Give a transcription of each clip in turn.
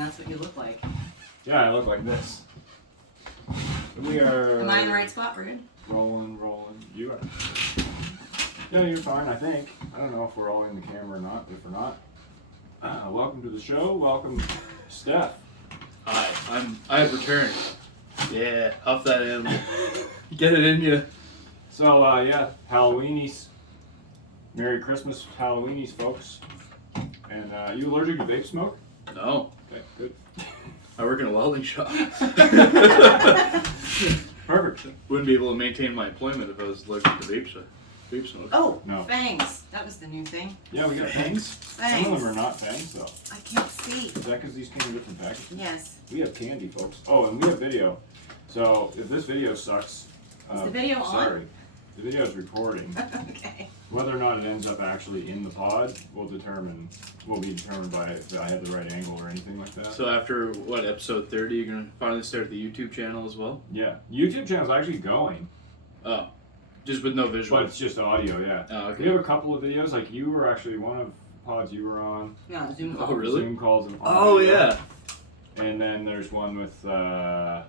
that's what you look like. Yeah, I look like this. We are... Am I in the right spot? We're good? Rolling. You are. Yeah, you're fine, I think. I don't know if we're all in the camera or not. If we're not, welcome to the show. Welcome, Stef. Hi, I have returned. Yeah, huff that in. Get it in you. So, yeah, Hallow-Weiners. Merry Christmas, Hallow-Weiners, folks. And, you allergic to vape smoke? No. Okay, good. I work in a welding shop. Perfect. Wouldn't be able to maintain my employment if I was allergic to vape smoke. Oh, No. fangs. That was the new thing. Yeah, we got fangs. Fangs. Some of them are not fangs, though. I can't see. Is that because these came in different packages? Yes. We have candy, folks. Oh, and we have video. So, if this video sucks... Is the video on? Sorry. The video is recording. Okay. Whether or not it ends up actually in the pod will be determined by if I have the right angle or anything like that. So after, what, episode 30, you're going to finally start the YouTube channel as well? Yeah. YouTube channel's actually going. Oh. Just with no visual? But it's just audio, yeah. Oh, okay. We have a couple of videos, like you were actually one of pods you were on. Yeah, Zoom call. Oh, really? Zoom calls and Oh, yeah. And then there's one with, guy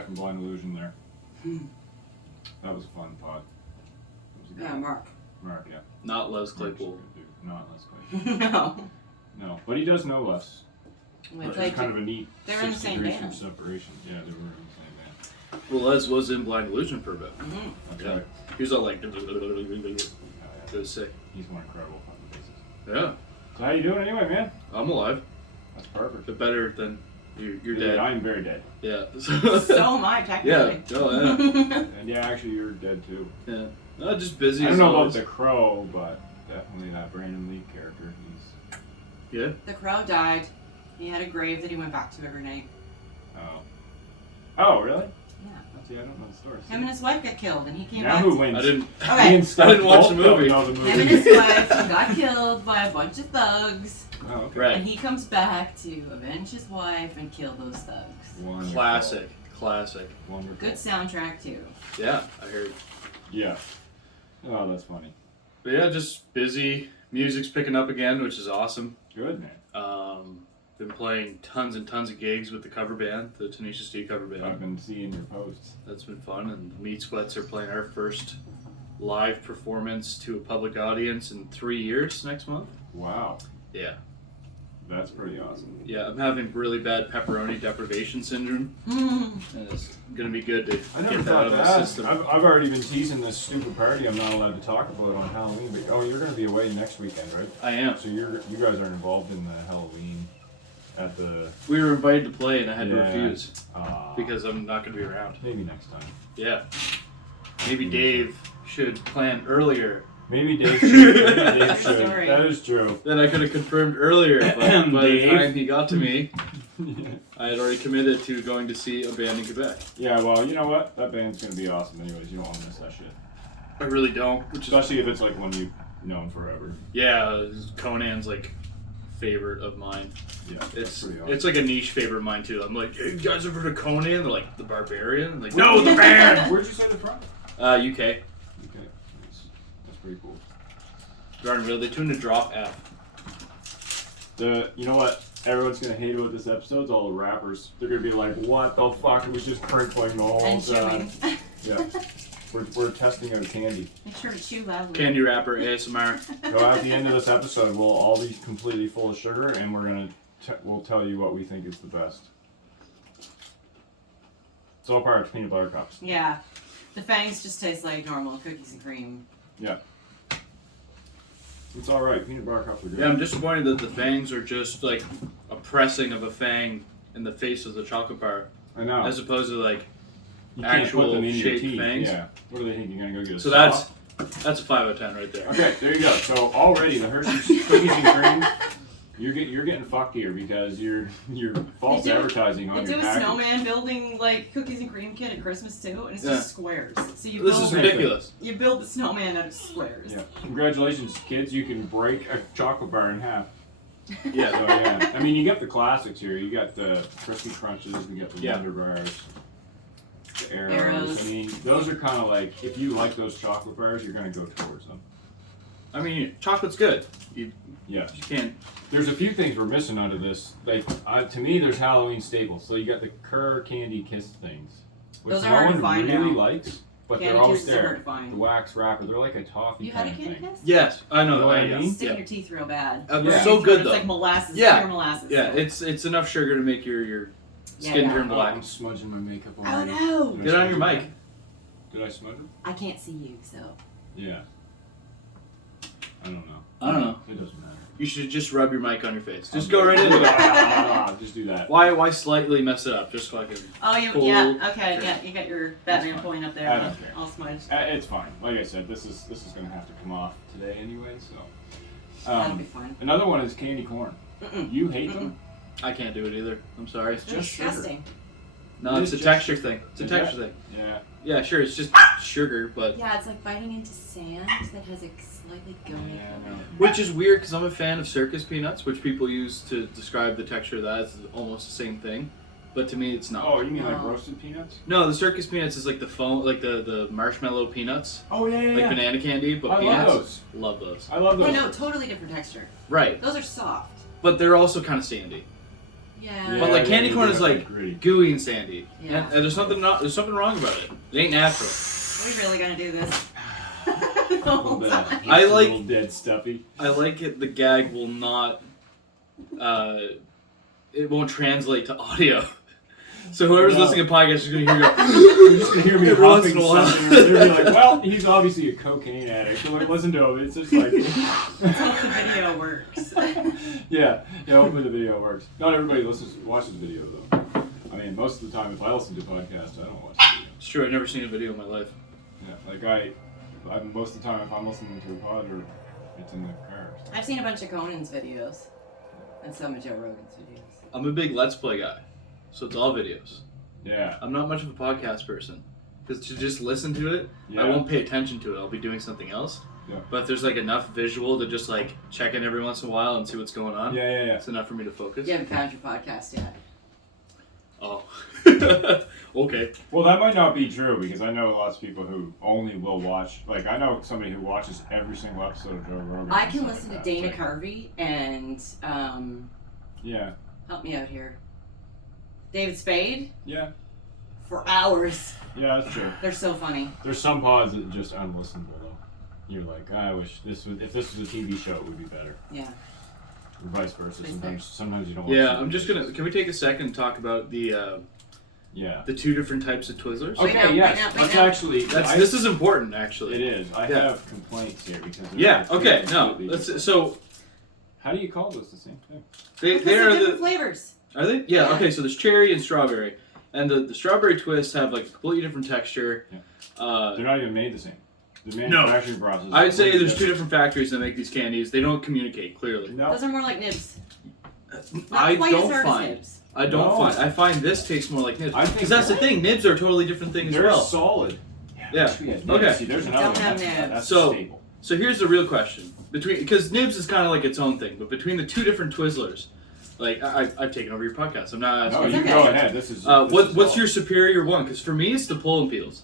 from Blind Illusion there. That was a fun pod. Yeah, Mark. Mark, yeah. Not Les Claypool. Not Les Claypool. No. No, but he does know less. We It's played kind of a neat they were in the 6 same degrees band. of separation. Yeah, they were in the same band. Well, Les was in Blind Illusion for a bit. Mm-hmm. That's Yeah. right. He was all like... It Oh, yeah. was sick. He's one incredible fun bassist. Yeah. So how you doing anyway, man? I'm alive. That's perfect. But better than... You're Yeah, dead. I'm very dead. Yeah. So am I, technically. Yeah. Oh, yeah. And yeah, actually you're dead too. Yeah. No, just busy. I don't as know about always. the Crow, but definitely that Brandon Lee character. Yeah. The crow died. He had a grave that he went back to every night. Oh, really? Yeah. See, I don't know the story. Him and his wife got killed, and he came Now back. who wins? I didn't... Okay. Me and Steph I didn't watch both the don't movie. know the movie. Him and his wife got killed by a bunch of thugs, Oh, okay. Right. and he comes back to avenge his wife and kill those thugs. Wonderful. Classic. Wonderful. Good soundtrack too. Yeah, I heard. Yeah. Oh, that's funny. But yeah, just busy. Music's picking up again, which is awesome. Good, man. Been playing tons and tons of gigs with the cover band, the Tenacious D cover I've band. been seeing your posts. That's been fun. And Meat Sweats are playing our first live performance to a public audience in 3 years next month. Wow. Yeah. That's pretty awesome. Yeah, I'm having really bad pepperoni deprivation syndrome. And it's going to be good to I never get that out thought of to my ask. system. I've already been teasing this stupid party I'm not allowed to talk about on Halloween. But, you're going to be away next weekend, right? I am. So you guys aren't involved in the Halloween at the... We were invited to play and I had to Yeah. refuse Because because I'm not going to be around. maybe next time. Yeah. Maybe Dave should plan earlier. Maybe Dave should. Maybe Dave True should. story. That is true. Then I could have confirmed earlier, but by the Dave. time he got to me, I had already committed to going to see a band in Quebec. Yeah, well, you know what? That band's going to be awesome anyways. You don't want to miss that shit. I really don't. Which is, Especially if it's like one you've known forever. yeah, Conan's like favorite of mine. Yeah, that's It's pretty awesome. it's like a niche favorite of mine too. I'm like, hey, you guys ever heard of Conan? They're like, the Barbarian? I'm like, no, the band! Where'd you say they're from? UK. Okay, that's pretty cool. Garden Real, they tuned to Drop F. You know what? Everyone's gonna hate about this episode. It's all the rappers. They're gonna be like, "What the fuck?" It was just crinkling the whole And time. chewing. Yeah, we're testing out candy. Make sure to chew loudly. Candy Rapper ASMR. So at the end of this episode, we'll all be completely full of sugar, and we'll tell you what we think is the best. So far, it's peanut butter cups. Yeah. The fangs just taste like normal cookies and cream. Yeah. It's all right. Peanut butter cups are good. Yeah, I'm disappointed that the fangs are just like a pressing of a fang in the face of the chocolate bar, I know. as opposed to like You can't actual put them in your shaped teeth. fangs. Yeah. What do they think? You're gonna go get a So saw? that's a 5 out of 10 right there. Okay, there you go. So already the Hershey's cookies and cream, you're getting fucked here because you're false They do- advertising on They your do a package. snowman building like cookies and cream kit at Christmas too, and it's Yeah. just squares. So you This build is ridiculous. you build the snowman out of squares. Yeah. Congratulations, kids! You can break a chocolate bar in half. Yeah. So yeah, I mean you got the classics here. You got the crispy crunches. You got the Yeah. Wonder Bars. The arrows. Arrows. I mean, those are kind of like if you like those chocolate bars, you're gonna go towards them. I mean, chocolate's good. You can't. There's a few things we're missing out of this. Like, to me, there's Halloween staples. So you got the Kerr Candy Kiss things, which Those are no hard to one find really now. likes, but Candy they're always Kisses are hard there. to find. The wax wrapper, they're like a toffee You had kind a of candy thing. kiss? Yes, I know. You know what I mean? Stick in your teeth real bad. Yeah. So good It's though. like molasses, Yeah. pure molasses. Yeah, so. it's enough sugar to make your skin Yeah. turn Oh, black. I'm smudging my makeup Oh already. no! Did I Get on smudge your it? mic. Did I smudge it? I can't see you, so. Yeah. I don't know. I don't know. It doesn't matter. You should just rub your mic on your face. Just go right into it. Just do that. Why slightly mess it up? Just fucking. Oh, you, Cool. yeah, okay, yeah, you got your Batman point up there. I don't care. All smudged. It's fine. Like I said, this is gonna have to come off today anyway. So. That'll be fine. Another one is candy corn. Mm-mm. You hate them? I can't do it either. I'm sorry. It's They're just sugar. disgusting. No, It it's a is texture just- thing. It's a Is texture that- thing. Yeah. Yeah, sure. It's just sugar, but Yeah, it's like biting into sand that has a slightly gummy Yeah, feel. no. which is weird because I'm a fan of circus peanuts, which people use to describe the texture of that as almost the same thing, but to me it's not. Oh, you mean like No. roasted peanuts? No, the circus peanuts is like the foam, like the marshmallow peanuts, Oh yeah, like banana candy, but I peanuts. love those. Love those. I love those. Oh no, totally different texture. Right, Those are soft. but they're also kind of sandy. Yeah. But like yeah, candy they corn do is have like gritty. gooey and sandy, Yeah. and there's something wrong about it. It ain't natural. Are we really gonna do this? A The little whole bit. time. I It's a like- little dead stuffy. I like it. The gag will not. It won't translate to audio. So whoever's No. listening to podcasts is gonna hear you. You're just gonna hear me Every once huffing in a while. something. They're gonna be like, well, he's obviously a cocaine addict. So like, listen to him. It's just like. Let's hope the video works. yeah, hopefully the video works. Not everybody watches video though. I mean, most of the time, if I listen to podcasts, I don't watch the video. It's true. I've never seen a video in my life. Yeah, like I most of the time, if I'm listening to a pod, or it's in the car. I've seen a bunch of Conan's videos and some of Joe Rogan's videos. I'm a big Let's Play guy, so it's all videos. Yeah. I'm not much of a podcast person because to just listen to it, Yeah. I won't pay attention to it. I'll be doing something else. Yeah. But if there's like enough visual to just like check in every once in a while and see what's going on, Yeah. it's enough for me to focus. You haven't found your podcast yet. Oh. Okay. Well, that might not be true because I know lots of people who only will watch. Like, I know somebody who watches every single episode of Joe Rogan. I and can stuff listen like to that. Dana It's like, Carvey and Yeah. help me out here. David Spade Yeah. for hours. Yeah, that's true. They're so funny. There's some pods that are just unlistenable though. You're like, I wish if this was a TV show, it would be better. Yeah. Or vice versa. Is Sometimes you don't. Watch Yeah, TV I'm just shows. gonna. Can we take a second and talk about the Yeah. two different types of Twizzlers? Wait Okay. now, Yes. wait now, wait Let's now. actually. This is important, actually. It is. I Yeah. have complaints here because. Yeah. they're Okay. two No. completely Let's. different- So How do you call those the same thing? they Because are they're different the. flavors. Are they? Yeah. Okay. So there's cherry and strawberry, and the strawberry twists have like a completely different texture. Yeah. They're not even made the same. The No. manufacturing process. is I'd say completely there's two different. different factories that make these candies. They don't communicate clearly. No. Those are more like nibs. Not I quite as don't hard as find. nibs. I don't No. find. I find this tastes more like nibs. I think Because that's the they're- thing. Nibs are a totally different thing as They're well. solid. Yeah. I wish we had Okay. nibs. See, there's another Don't one. have That's, nibs. that's So- a staple. So here's the real question: because nibs is kind of like its own thing, but between the two different Twizzlers, like I've taken over your podcast. I'm not asking No, you. you okay. go ahead. This is. this What's is your superior one? Because for me, it's the pull and peels.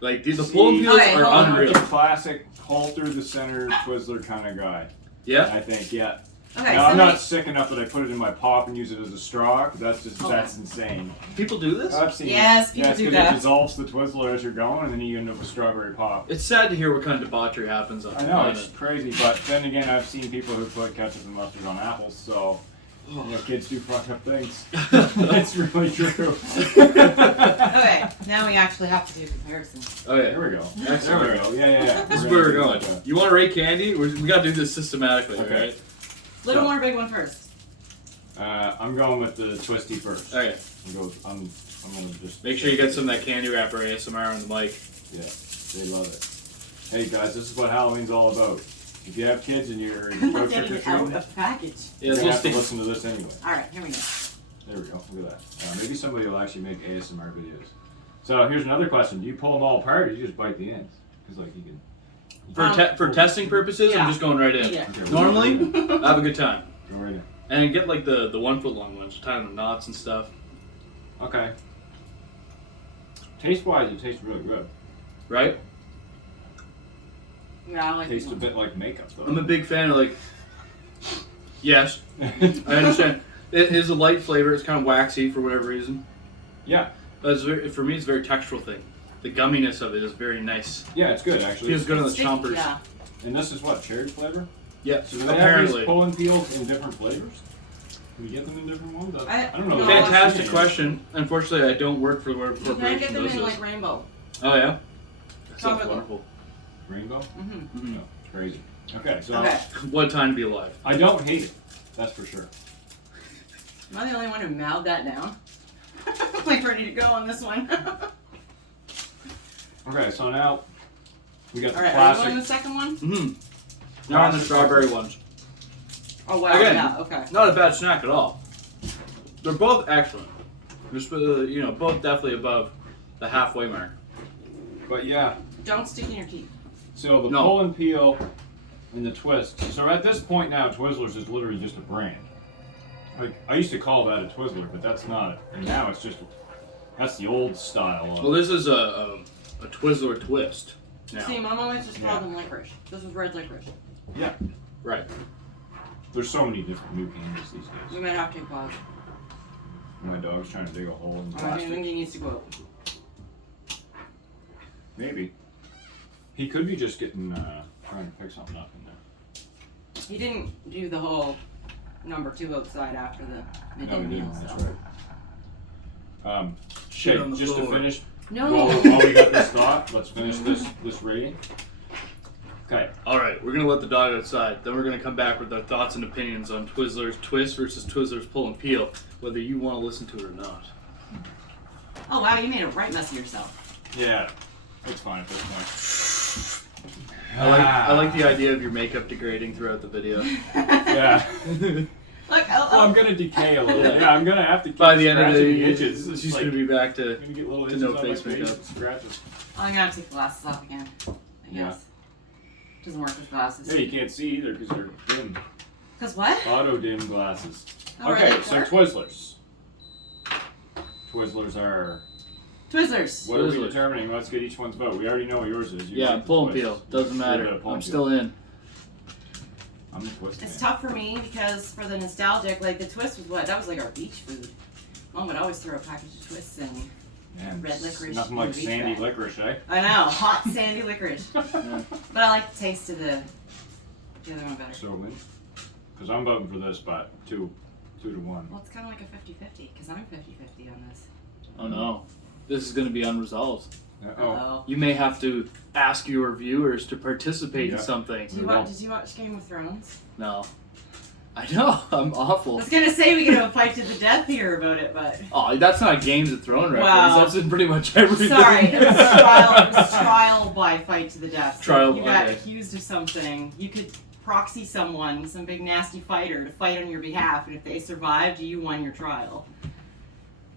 Like the pull and See, peels Okay, are hold on. unreal. I'm a classic pull through the center Twizzler kind of guy. Yeah. I think. Yeah. Okay, Now, I'm somebody, not sick enough that I put it in my pop and use it as a straw. 'Cause that's just Okay. that's insane. People do this. I've seen. Yes, people it's do 'cause that. It dissolves the Twizzler as you're going, and then you end up with strawberry pop. It's sad to hear what kind of debauchery happens on I the know planet. it's crazy, but then again, I've seen people who put ketchup and mustard on apples, so you know, kids do fuck up things. That's really true. okay, now we actually have to do comparisons. Oh yeah. There we go. Excellent. There we go. Yeah. This is gonna where we're do going. that. You want to rate candy? We got to do this systematically, Okay. right? Little So- more big one first. I'm going with the twisty first. Okay. I'm gonna just Make sure you get some of that candy wrapper ASMR on the mic. Yeah, they love it. Hey guys, this is what Halloween's all about. If you have kids and you're go I'm trick or getting out treating, of package. Yeah, you're it's gonna little have to sticky. listen to this anyway. Alright, here we go. There we go. Look at that. Maybe somebody will actually make ASMR videos. So here's another question: do you pull them all apart, or do you just bite the ends? Because like you can. For testing purposes, yeah. I'm just going right in. Yeah. Okay, Normally, I have a good time. Go right in. And get like the 1 foot long ones, tie them in knots and stuff. Okay. Taste wise, it tastes really good. Right? Yeah, I like Tastes a them. bit like makeup, though. I'm a big fan of like. Yes, I understand. It is a light flavor. It's kind of waxy for whatever reason. Yeah. But for me, it's a very textural thing. The gumminess of it is very nice. Yeah, it's good, actually. Feels good on the Sticky, chompers. Yeah. And this is what, cherry flavor? Yeah, So do they have apparently. these pull and peels in different flavors? Can we get them in different ones? I don't know. No, Fantastic question. Unfortunately, I don't work for the word You can corporation. get them Does in this. like rainbow. Oh yeah, that sounds Chocolate. wonderful. Rainbow? Mm-hmm. No, it's crazy. Okay, so Okay. What a time to be alive. I don't hate it. That's for sure. Am I the only one who mowed that down? Like ready to go on this one. Okay, so now we got the Alright, are you classic. going to the second one? Mm-hmm. Now on the strawberry ones. Oh wow, Again. yeah, okay. Not a bad snack at all. They're both excellent. Just both definitely above the halfway mark. But yeah, Don't stick in your teeth. so the No. pull and peel and the twist. So at this point now, Twizzlers is literally just a brand. Like, I used to call that a Twizzler, but that's not it. And now it's just, that's the old style of. Well, this is a Twizzler twist. Now. See, Mom always just called Yeah. them licorice. This was red licorice. Yeah. Right. There's so many different new candies these We days. might have to pause. My dog's trying to dig a hole in the I think plastic. he needs to go. Maybe. He could be just getting, trying to pick something up in there. He didn't do the whole number 2 outside after the No, midday he meal. didn't. That's So. right. Shit Okay, on the just floor. to finish, No. while we got this thought, let's finish this rating. Okay. All right, we're gonna let the dog outside. Then we're gonna come back with our thoughts and opinions on Twizzlers twist versus Twizzlers pull and peel, whether you want to listen to it or not. Oh wow, you made a right mess of yourself. Yeah, it's fine at this point. I like the idea of your makeup degrading throughout the video. Yeah. Look, I'm gonna decay a little. Yeah, I'm gonna have to keep By the end of scratching the edges. she's It's like, gonna be back to. I'm gonna get little to edges no on my face face makeup. and scratches. I'm gonna have to take the glasses off again. I Yeah. guess. Doesn't work with glasses. Yeah, you can't see either because they're dim. Cause what? Auto dim glasses. Oh, Okay, really? so Dark? Twizzlers. Twizzlers are. Twizzlers. What are we Twizzlers. determining? Let's get each one's vote. We already know what yours is. You Yeah, like the pull and twist. peel. Doesn't You're matter. the pull I'm and peel. still in. I'm the twist. It's man. tough for me because for the nostalgic, like the twist was what? That was like our beach food. Mom would always throw a package of twists in. Man, red licorice Nothing in like the beach sandy bag. licorice, eh? I know, hot sandy licorice. Yeah. But I like the taste of the other one better. So win. Because I'm voting for this, but 2 to 1. Well, it's kind of like a 50-50 because I'm 50-50 on this. Oh no, this is gonna be unresolved. Oh. You may have to ask your viewers to participate in Yeah. something. Did you watch Game of Thrones? No. I know, I'm I awful. was gonna say we could have a fight to the death here about it, but Oh, that's not Games of Thrones reference. Wow. That's in pretty much everything. sorry, it was trial by fight to the death. So Trial, if you got okay. accused of something, you could proxy someone, some big nasty fighter, to fight on your behalf, and if they survived, you won your trial.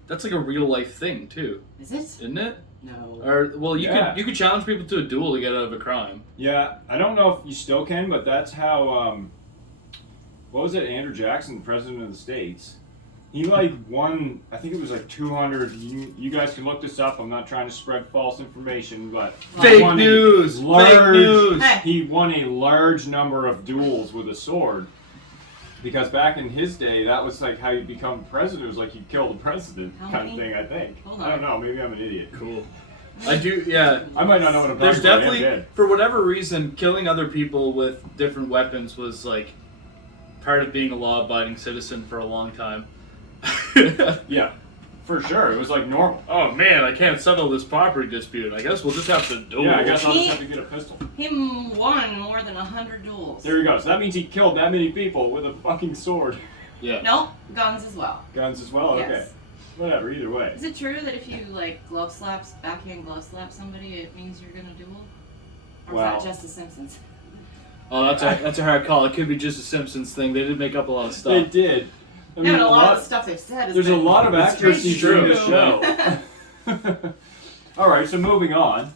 That's like a real life thing too, Is it? isn't it? No. Or well, Yeah. you could challenge people to a duel to get out of a crime. Yeah, I don't know if you still can, but that's how, what was it, Andrew Jackson, the president of the States, he like won, I think it was like 200, you guys can look this up, I'm not trying to spread false information, but he Fake won a news! Fake large- news! Hey. He won a large number of duels with a sword, because back in his day, that was like how you become president, it was like you kill the president How kind many? of thing, I think. Hold I don't on. know, maybe I'm an idiot. Cool. I do, yeah. I might not know what I'm There's talking about, I'm definitely, dead. for whatever reason, killing other people with different weapons was like part of being a law-abiding citizen for a long time. Yeah, for sure, it was like normal. Oh man, I can't settle this property dispute. I guess we'll just have to duel. Yeah, I guess I'll just have to get a pistol. Him won more than 100 duels. There you go. So that means he killed that many people with a fucking sword. Yeah. Nope, guns as well. Guns as well? Yes. Okay. Whatever, either way. Is it true that if you like backhand glove slap somebody, it means you're gonna duel? Or Wow. is that just the Simpsons? Oh, that's a hard call. It could be just a Simpsons thing. They did make up a lot of stuff. They did. I Yeah, but a lot of the stuff they've said is there's a lot of It's accuracy true. to the show. Alright, so moving on.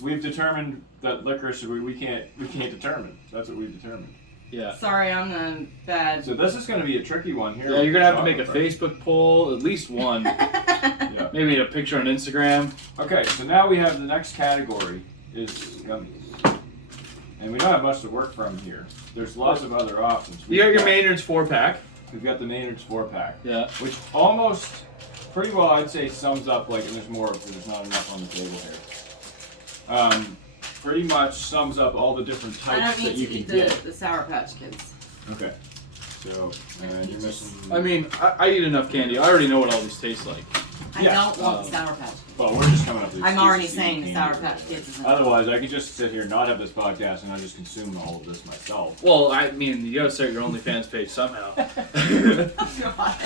We've determined that licorice we can't determine. That's what we've determined. Yeah. Sorry, I'm the bad. So this is going to be a tricky one here. Yeah, with you're gonna the have to make a chocolate Facebook poll, at least one. Yeah. Maybe a picture on Instagram. Okay, so now we have the next category is gummies. And we don't have much to work from here. There's lots of other options. You got your Maynard's 4-pack. We've got the Maynard's 4-pack. Yeah. Which almost, pretty well, I'd say sums up, like, and there's more because there's not enough on the table here. Pretty much sums up all the different I types don't that need you to can eat get. the Sour Patch Kids. Okay. So, and you're missing. I mean, I eat enough candy. I already know what all these taste like. I Yeah, don't want the Sour Patch Kids. Well, we're just coming up with I'm already excuses saying the eating Sour candy. Patch Kids is Otherwise, I could just sit here and not have this podcast and I just consume all of this myself. Well, I mean, you gotta start your OnlyFans page somehow.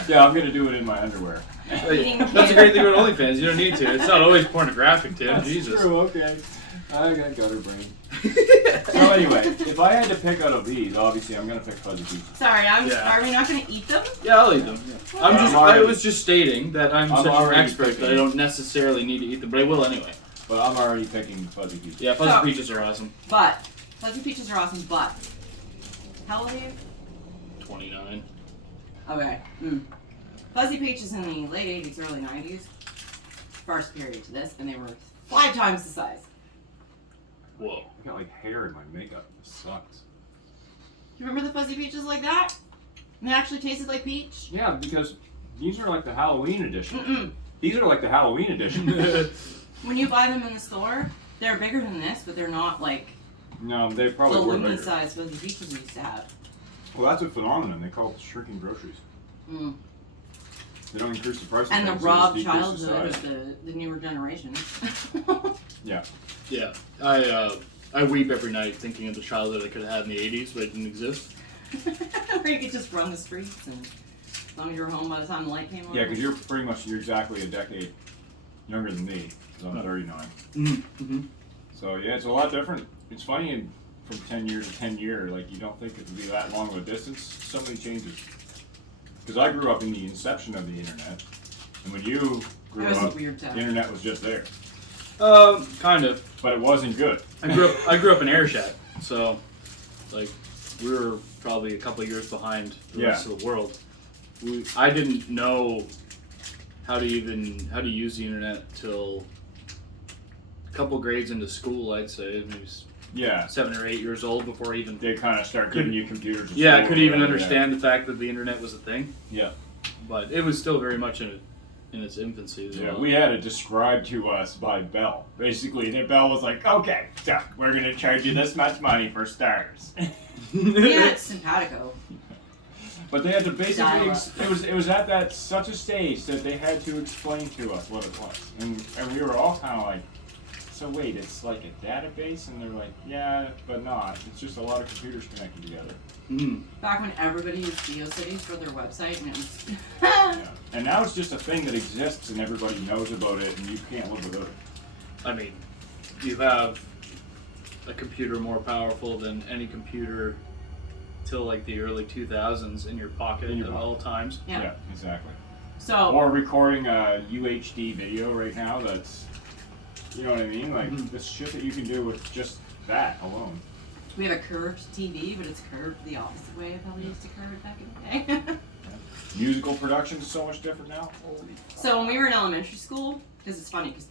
Yeah, I'm gonna do it in my underwear. That's a great thing about OnlyFans. You don't need to. It's not always pornographic, Tim. That's Jesus. true, okay. I got gutter brain. So anyway, if I had to pick out of these, obviously I'm gonna pick Fuzzy Peaches. Sorry, Yeah. are we not going to eat them? Yeah, I'll eat them. I was just stating that I'm such an already expert picking. that I don't necessarily need to eat them, but I will anyway. But I'm already picking Fuzzy Peaches. Yeah, fuzzy So- peaches are awesome. But, Fuzzy Peaches are awesome, but. How old are you? 29. Okay. Fuzzy Peaches in the late 80s, early 90s. First period to this, and they were 5 times the size. Whoa. I got like hair in my makeup. This sucks. You remember the Fuzzy Peaches like that? And they actually tasted like peach? Yeah, because these are like the Halloween edition. Mm-mm. These are like the Halloween edition. When you buy them in the store, they're bigger than this, but they're not like No, they the probably were loony bigger. size Fuzzy Peaches we used to have. Well, that's a phenomenon. They call it shrinking groceries. Mm. They don't increase the price of And the things, they robbed just decrease the childhood size. of the newer generation. Yeah. I weep every night thinking of the childhood I could have had in the 80s, but it didn't exist. Where you could just run the streets and as long as you were home by the time the light came on. Yeah, because you're exactly a decade younger than me, because I'm 39. Mm-hmm. So yeah, it's a lot different. It's funny, from 10 years to 10 year, like you don't think it would be that long of a distance. So many changes. Because I grew up in the inception of the internet, and when you grew That was a up, weird time. the internet was just there, Kind of. but it wasn't good. I grew up in Ayrshire, so like we were probably a couple of years behind the rest of the world. I didn't know how to use the internet till a couple grades into school. I'd say maybe Yeah, 7 or 8 years old before I even they kind of start giving you computers. at I school could or even whatever, understand the fact that the internet was a thing. Yeah. But it was still very much in its infancy as Yeah, well. we had it described to us by Bell. Basically, the Bell was like, "Okay, so we're gonna charge you this much money for starters." Yeah, it's simpatico. But they had to basically. Dial-up. It was at that such a stage that they had to explain to us what it was, and we were all kind of like, "So wait, it's like a database?" And they're like, "Yeah, but not. It's just a lot of computers connected together." Mm. Back when everybody used GeoCities for their website and it was Yeah. And now it's just a thing that exists and everybody knows about it, and you can't live without it. I mean, you have a computer more powerful than any computer till like the early 2000s in your pocket at all times. Yeah. Exactly. So Or recording a UHD video right now that's, you know what I mean? Like, the shit that you can do with just that alone. we have a curved TV, but it's curved the opposite way of how we used to curve it back in the day. Musical production is so much different now. Holy. So when we were in elementary school, because it's funny, because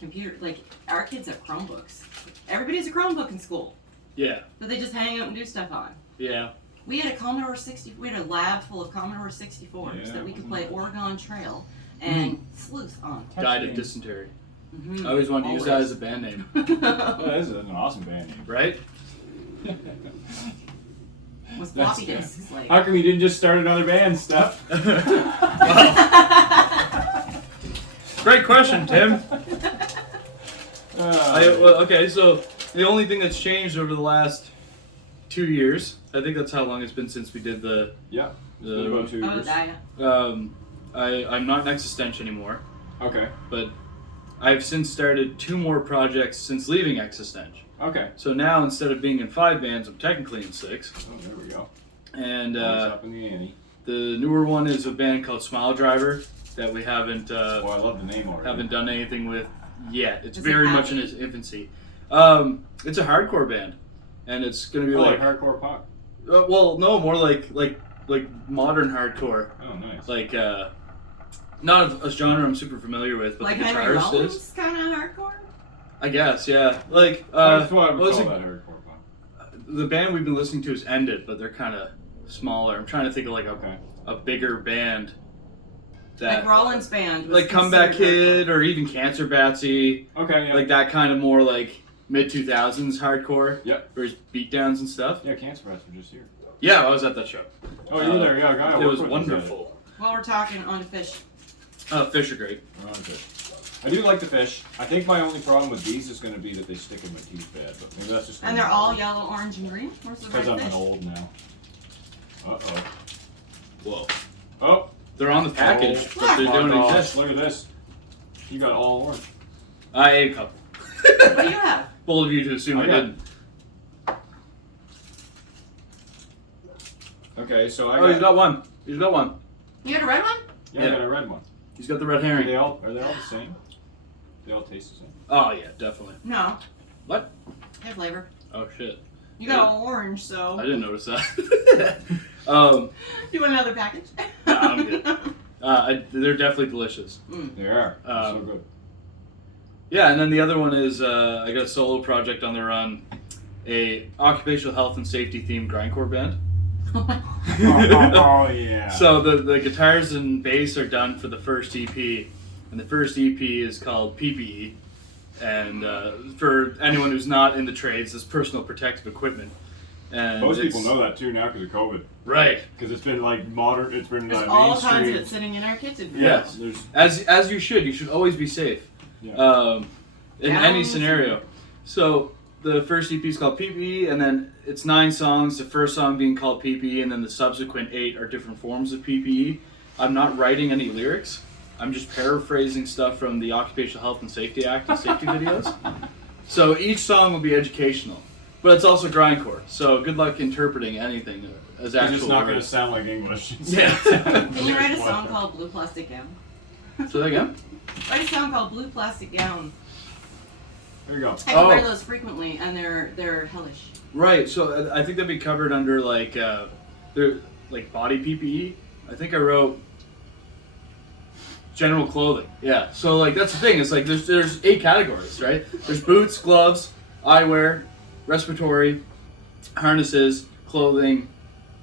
our kids have Chromebooks. Everybody has a Chromebook in school Yeah, that they just hang out and do stuff on. yeah. We had we had a lab full of Commodore 64s Yeah, that we could wasn't play it? Oregon Trail and Sleuth on. Died of dysentery. Mm-hmm. I always wanted to use that as a band name, Oh, this is an awesome band name. right? With floppy disks. Like. How come you didn't just start another band, Steph? Great question, Tim. Uh, Okay, so the only thing that's changed over the last 2 years, I think that's how long it's been since we did the yeah. It's been about 2 Oh, years. yeah. I'm not in Existentia anymore, Okay. but I've since started 2 more projects since leaving Existentia. Okay. So now instead of being in 5 bands, I'm technically in 6. Oh, there we go. And Always up in the ante. the newer one is a band called Smile Driver that we haven't Well, I love the name already. haven't done anything with yet. It's Is it very much in happy? its infancy. It's a hardcore band, and it's gonna be Oh, like hardcore pop. well, no, more like modern hardcore. Oh, nice. Like not a genre I'm super familiar with, but Like the Henry guitarist Rollins, is. kind of hardcore. I guess, yeah. Like That's what I would what was call it? that hardcore pop. the band we've been listening to is Ended, but they're kind of smaller. I'm trying to think of like a bigger band. That, like Rollins Band. Was like Comeback considered Kid or even Cancer Batsy. Okay, yeah. Like that kind of more like mid-2000s hardcore. Yep. Or beatdowns and stuff. Yeah, Cancer Bats were just here. Yeah, I was at that show. Oh, you were there? Yeah, guy. It was wonderful. While we're talking on fish. Fish are great. We're on fish. I do like the fish. I think my only problem with these is going to be that they stick in my teeth bad, but maybe that's just. And they're all yellow, orange, and green. Where's the Because red I'm fish? old now. Uh-oh. Whoa. Oh. They're on the package, Oh. but they Oh don't my gosh, exist. look at this. You got all orange. I ate a couple. What do you have? Bold of you to assume Oh, I yeah. didn't. Okay, so I Oh, he's got one. He's got one. You got a red one? Yeah, I Yeah. got a red one. He's got the red Are herring. they all the same? They all taste the same. Oh, yeah, definitely. No. What? They have flavor. Oh, shit. You got all orange, so. I didn't notice that. You want another package? Nah, I'm good. They're definitely delicious. They are. They're so good. Yeah, and then the other one is I got a solo project on the run, a occupational health and safety themed grindcore band. Oh yeah. So the guitars and bass are done for the first EP, and the first EP is called PPE. And for anyone who's not in the trades, it's personal protective equipment. And Most people know that too now because of COVID. Right. Because it's been like modern. It's been There's all mainstream. kinds of it sitting in our kitchen. Yes. There's As you should. You should always be safe. yeah. In any scenario. So the first EP is called PPE, and then it's 9 songs. The first song being called PPE, and then the subsequent 8 are different forms of PPE. I'm not writing any lyrics. I'm just paraphrasing stuff from the Occupational Health and Safety Act and safety videos. So each song will be educational, but it's also grindcore. So good luck interpreting anything as actual. It's not going to words. sound like English. Yeah. Can you write a song called Blue Plastic Gown? So that again? Write a song called Blue Plastic Gown. There you go. I can wear those frequently, and they're hellish. Right. So I think that'd be covered under like they're like body PPE. I think I wrote general clothing. Yeah. So like that's the thing. It's like there's 8 categories, right? There's boots, gloves, eyewear, respiratory, harnesses, clothing.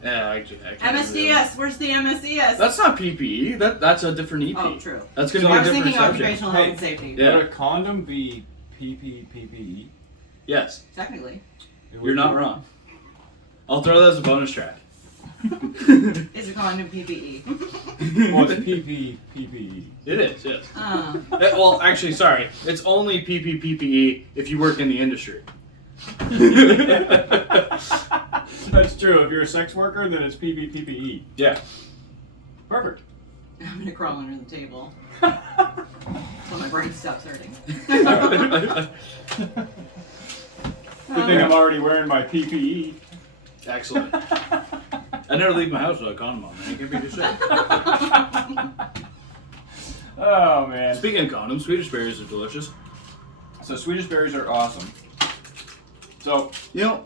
Yeah, I can't MSDS. Where's the MSDS? That's not PPE. That's a different EP. Oh, true. That's gonna So be I a was different thinking subject. occupational health and safety. Yeah. Would a condom be PPE? Yes. Technically. You're not wrong. I'll throw that as a bonus track. Is a condom PPE? Well, it's PPE. It is, yes. Oh. Well, actually, sorry. It's only PPE if you work in the industry. That's true. If you're a sex worker, then it's PPE. Yeah. Perfect. I'm gonna crawl under the table so my brain stops hurting. Good thing I'm already wearing my PPE. Excellent. I never leave my house without a condom on, man. You can't be too sick. Oh man. Speaking of condoms, Swedish berries are delicious. So Swedish berries are awesome. So You know,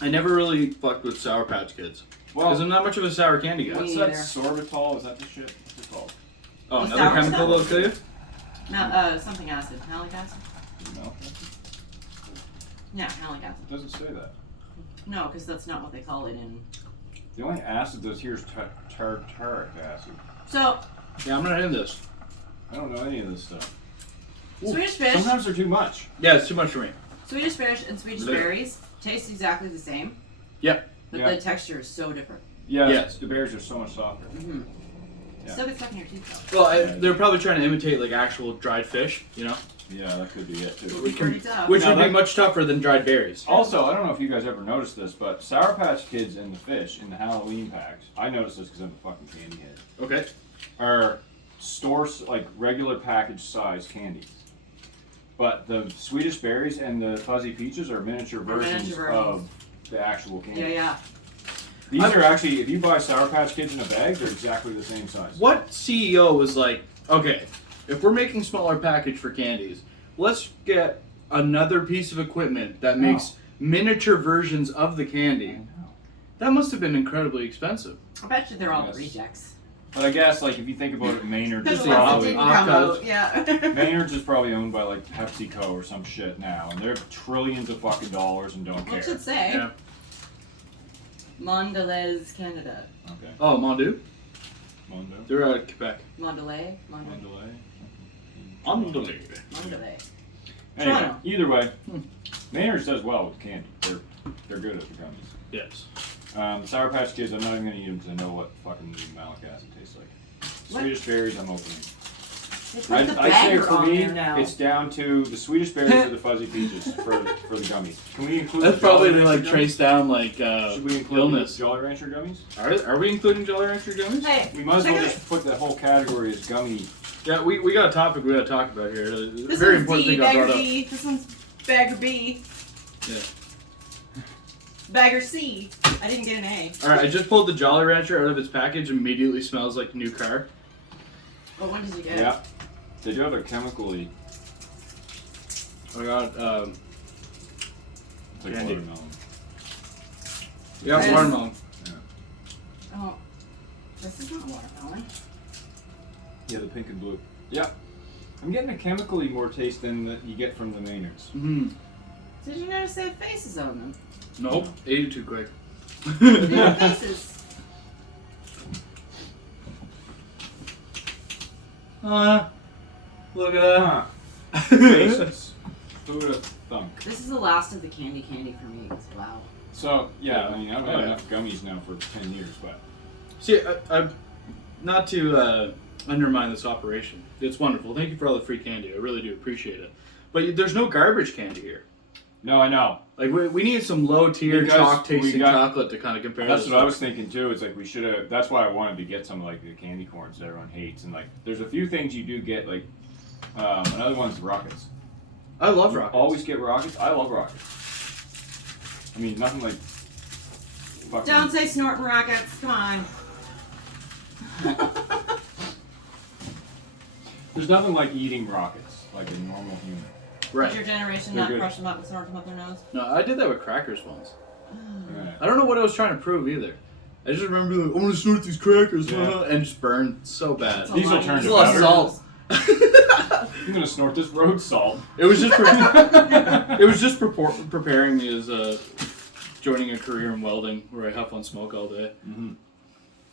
I never really fucked with Sour Patch Kids. well, Because I'm not much of a sour candy guy. what's Me that neither. sorbitol? Is that the shit? What's it called? Oh, The another sour chemical stuff? that'll kill you? No, something acid. Malic acid? No, Yeah, malic acid. it doesn't say that. No, because that's not what they call it in. The only acid that's here is tartaric acid. So, Yeah, I'm not into this. I don't know any of this stuff. Swedish fish, Sometimes they're too much. Yeah, it's too much for me. Swedish fish and Swedish Little. berries taste exactly the same. Yep. But Yeah. the texture is so different. Yeah, Yes. the berries are so much softer. Mm-hmm. Yeah. Still gets stuck in your teeth Well, they're probably trying to imitate like actual dried fish, you know? Yeah, that could be it too. though. Pretty tough. Which Now would be that- much tougher than dried berries. Also, I don't know if you guys ever noticed this, but Sour Patch Kids and the fish in the Halloween packs, I noticed this because I'm a fucking candy head, Okay. are like regular package size candies. But the Swedish berries and the fuzzy peaches are miniature versions miniature of the actual candy. Yeah, yeah. These are actually, if you buy Sour Patch Kids in a bag, they're exactly the same size. What CEO was like, okay, if we're making smaller package for candies, let's get another piece of equipment that makes miniature versions of the I candy. know. That must have been incredibly expensive. I bet you they're all Yes. rejects. But I guess like if you think about it, Maynard's Because is the ones that probably didn't come out, yeah. Maynard's is probably owned by like PepsiCo or some shit now, and they're trillions of fucking dollars and don't care. What should say? Yeah. Mondelez, Canada. Okay. Oh, Mondu. Mondo. They're out of Quebec. Mondelez. Mondelez. Mondelez. Mondelez. Anyway, Toronto. either way, Maynard's does well with candy. They're good at the gummies. Yes. The Sour Patch Kids, I'm not even gonna eat them because I know what fucking malic acid tastes like. What? Swedish berries, I'm opening. They put the I'd say bagger for on me, there now. it's down to the Swedish berries or the fuzzy peaches for the gummies. Can we include? That's the Jolly probably to Rancher like trace down like Should we include illness. the Jolly Rancher gummies? Are we including Jolly Rancher gummies? Hey, We might as check well it. just put the whole category as gummy. Yeah, we got a topic we got to talk about here. This Very one's important D, thing I bagger brought up. B. This one's bagger B. Yeah. Bagger C. I didn't get an A. All right, I just pulled the Jolly Rancher out of its package. Immediately smells like a new car. But when did you get Yeah. They do have a chemically. I got It's like Candy. watermelon. yeah, Yes. watermelon. it? Oh. This is not watermelon. Yeah, the pink and blue. Yeah. I'm getting a chemically more taste than that you get from the Maynards. Mm-hmm. Did you notice they have faces on them? Nope, ate it too quick. They have faces. Look at that. Huh. Faces. Who would have thunk? This is the last of the candy for me. Wow. So, yeah, I mean, I've had Oh, yeah. enough gummies now for 10 years, but. See, I not to undermine this operation. It's wonderful. Thank you for all the free candy. I really do appreciate it. But there's no garbage candy here. No, I know. Like we need some low tier Because chalk tasting we got- chocolate to kind of compare. That's this what I to. was thinking too. It's like we should have. That's why I wanted to get some like the candy corns that everyone hates, and like there's a few things you do get. Like another one's rockets. I love You rockets. always get rockets. I love rockets. I mean, nothing like. Fucking, Don't say snorting rockets. Come on. There's nothing like eating rockets like a normal human. Right. Did your generation They're not good. crush them up and snort them up their nose? No, I did that with crackers once. Yeah. I don't know what I was trying to prove either. I just remember being like, I'm gonna snort these crackers, Yeah. and just burn so bad. It's a These will lot- turn There's to a lot of powder. salt. I'm gonna snort this road salt. It was just preparing me as joining a career in welding where I huff on smoke all day. Mm-hmm.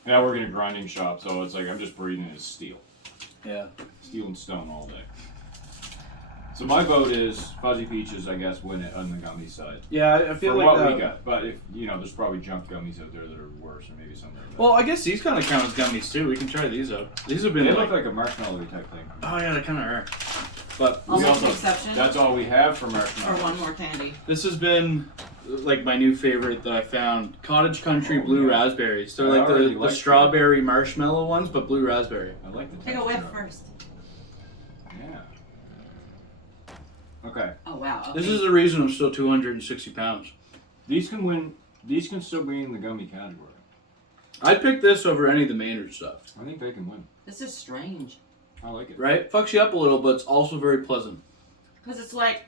Yeah, I work in a grinding shop, so it's like I'm just breathing as steel. Yeah. Steel and stone all day. So my vote is Fuzzy Peaches, I guess, win it on the gummy side. Yeah, I feel For like what we got. But if, there's probably junk gummies out there that are worse, or maybe some that are better. Well, I guess these kind of count as gummies too. We can try these out. These have been They like, look like a marshmallow type thing. oh yeah, they kind of are. But I'll We make also- an exception. That's all we have for Or marshmallows. one more candy. this has been like my new favorite that I found. Cottage Country Oh, Blue yeah. Raspberries. They're I like already the like strawberry marshmallow ones, but blue raspberry. I like the Take a texture whiff of it. first. Yeah. Okay. Oh wow. This okay. is the reason I'm still 260 pounds. These can win. These can still be in the gummy category. I'd pick this over any of the Maynard stuff. I think they can win. This is strange. I like it. Right? Fucks you up a little, but it's also very pleasant. Because it's like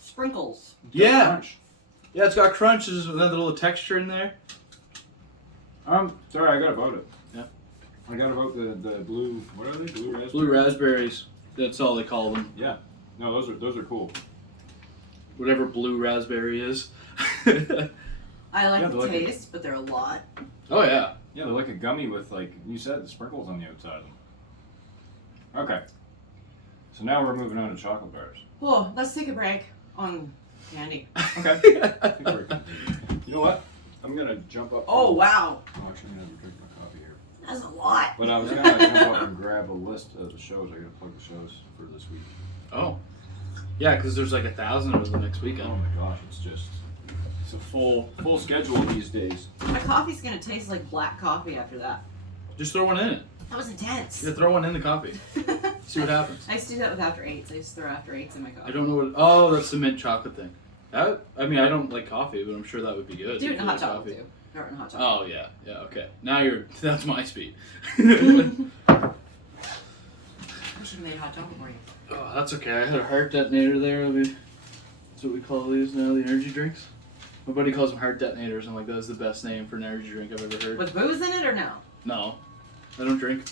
sprinkles. Yeah. Crunch. Yeah, it's got crunch. There's another little texture in there. Sorry, I gotta vote it. Yeah. I gotta vote the blue. What are they? Blue raspberry. Blue raspberries. That's all they call them. Yeah. No, those are cool. Whatever blue raspberry is. I like Yeah, the they're like taste, but they're a lot. Oh yeah. Yeah, they're like a gummy with, like you said, the sprinkles on the outside of them. Okay. So now we're moving on to chocolate bars. Oh, let's take a break on candy. Okay. You know what? I'm gonna jump up. Oh wow, I'm actually gonna drink my coffee here. that's a lot. But I was gonna jump up and grab a list of the shows. I gotta plug the shows for this week. Oh. Yeah, because there's like 1,000 of them next Oh weekend. my gosh, it's a full schedule these days. My coffee's gonna taste like black coffee after that. Just throw one in it. That was intense. Yeah, throw one in the coffee. See what happens. I used to do that with after eights. I used to throw after eights in my coffee. I don't know what. Oh, that's the mint chocolate thing. I mean, I don't like coffee, but I'm sure that would be good. Do it if in you hot like chocolate too. Throw it in hot chocolate. Oh yeah, yeah. Okay. Now That's my speed. I should have made hot chocolate for you. Oh, that's okay. I had a heart detonator there. That's what we call these now, the energy drinks. My buddy calls them heart detonators. I'm like, that's the best name for an energy drink I've ever heard. With booze in it or no? No. I don't drink.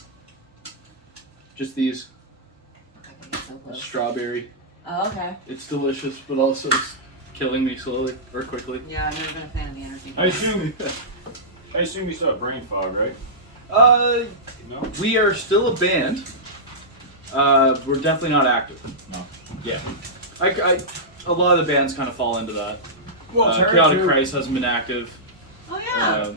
Just these. Okay, so close. Strawberry. Oh, okay. It's delicious, but also it's killing me slowly or quickly. Yeah, I've never been a fan of the energy. I assume you still have brain fog, right? No. We are still a band. We're definitely not active. No. Yeah. A lot of the bands kind of fall into that. Well, Chaotic Christ hasn't been active. Oh yeah.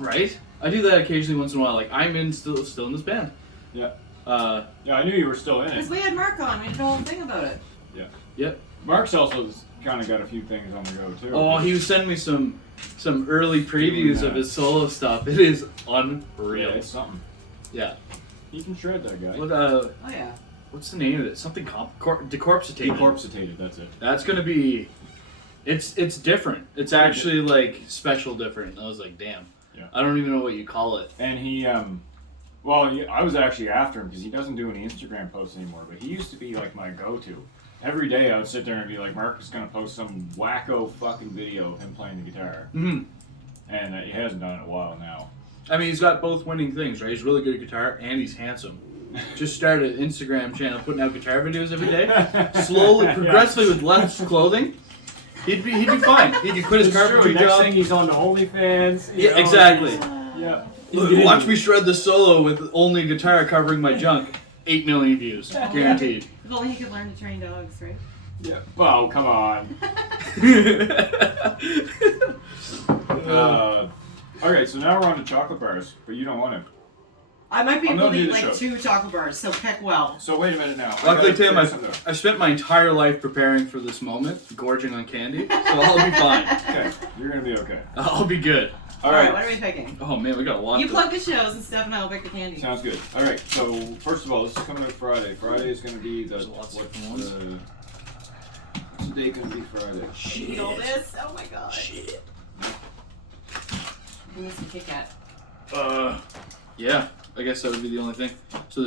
Right? I do that occasionally once in a while. Like, I'm still in this band. Yeah. Yeah, I knew you were still in Because it. we had Mark on. We did a whole thing about it. Yeah. Yep. Mark's also kind of got a few things on the go too. Oh, he was sending me some early previews of his solo stuff. It is unreal. Yeah, it's something. Yeah. He can shred that guy. What Oh yeah. what's the name of it? Something decorpsitated. Decorpsitated, that's it. That's gonna be. It's different. It's actually like special different. I was like, damn. Yeah. I don't even know what you call it. And he, I was actually after him because he doesn't do any Instagram posts anymore, but he used to be like my go-to. Every day I would sit there and be like, Mark is going to post some wacko fucking video of him playing the guitar. Mm-hmm. And he hasn't done it in a while now. I mean, he's got both winning things, right? He's really good at guitar and he's handsome. Just started an Instagram channel putting out guitar videos every day. Slowly, progressively with less clothing. He'd be fine. He could quit his carpentry Next job. thing he's on the OnlyFans. Yeah, exactly. Yeah. Watch me shred the solo with only guitar covering my junk. 8 million views, guaranteed. If only he could learn to train dogs, right? Yeah. Well, come on. Okay, so now we're on to chocolate bars, but you don't want to. I might be I'm able gonna to do eat the like show. 2 chocolate bars, so pick well. So wait a minute now. Luckily, Tim, Okay, I've spent my entire life preparing for this moment, gorging on candy, so I'll be fine. you're gonna be okay. I'll be good. Alright, what are we picking? Oh man, we got a lot. You plug the shows and Steph and I will pick the candy. Sounds good. All right. So first of all, this is coming out Friday. Friday is going to be the There's lots of different what's the date going to be Friday? Eat all this? Oh my god. Shit. Give me some Kit Kat. Yeah, I guess that would be the only thing. So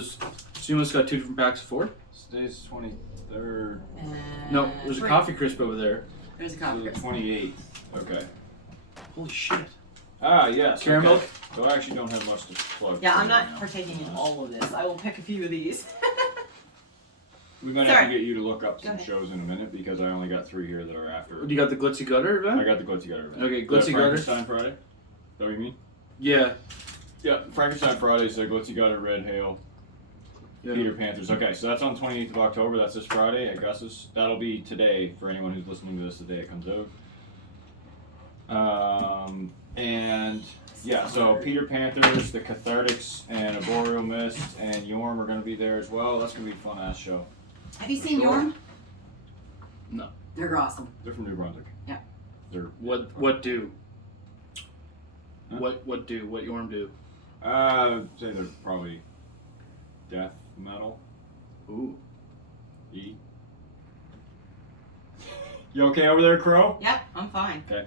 you must got 2 different packs of 4? Today's 23rd. No, there's a 3. coffee crisp over there. There's a So coffee the crisp. 28th. Okay. Holy shit. Ah, yes. Caramel? Okay. So I actually don't have much to plug. Yeah, for I'm not right now. partaking in all of this. I will pick a few of these. We might have Sorry. to get you to look up Go some ahead. shows in a minute because I only got 3 here that are after. You got the Glitzy Gutter event? I got the Glitzy Gutter. Okay, Glitzy Gutter. Frankenstein Friday. Is that what you mean? Yeah. Yeah, Frankenstein Friday is Glitzy Gutter, Red Hail, Yeah. Peter Panthers. Okay, so that's on 28th of October. That's this Friday at Gus's. That'll be today for anyone who's listening to this the day it comes out. And yeah, so Peter Panthers, the Cathartics, and Arboreal Mist, and Yorm are going to be there as well. That's going to be a fun ass show. Have you seen Sure. Yorm? No. They're awesome. They're from New Brunswick. Yeah. They're What do? Huh? What do? What Yorm do? I'd say they're probably death metal. Ooh. E. You okay over there, Crow? Yep, I'm fine. Okay.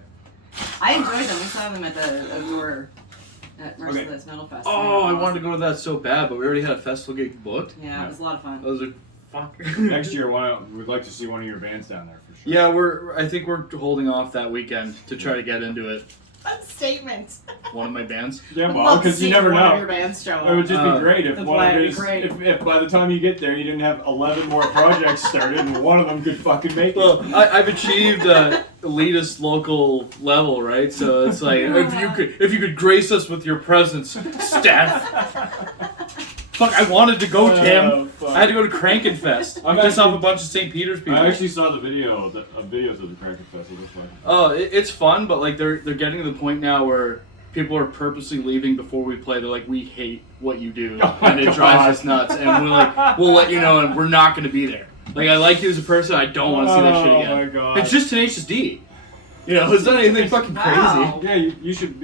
I enjoyed them. We saw them at the Allure at Merciless Metal Fest. Oh, They were I awesome. wanted to go to that so bad, but we already had a festival gig booked. Yeah, it was a lot of fun. I was like, fuck. Next year, we'd like to see one of your bands down there for sure. Yeah, I think we're holding off that weekend to try to get into it. Fun statement. One of my bands. Yeah, I'd well, love to because you see never one of know. your bands show It would up. just be great if That's one why of it'd be his, great. if by the time you get there, you didn't have 11 more projects started, and one of them could fucking make it. Well, I've achieved elitist local level, right? So it's like if you could grace us with your presence, Steph. Fuck, I wanted to go, Tim. Fuck. I had to go to Krankenfest. I'm Just off actually- a bunch of St. Peter's people. I actually saw the video of videos of the Kraken Fest. It was fun. Oh, it's fun, but like they're getting to the point now where people are purposely leaving before we play. They're like, we hate what you do, Oh my and it God. drives us nuts. And we'll let you know, and we're not going to be there. Like I like you as a person, I don't want to see that shit again. Oh my god. It's just Tenacious D. You know, it's not anything fucking Wow. crazy. Yeah, you should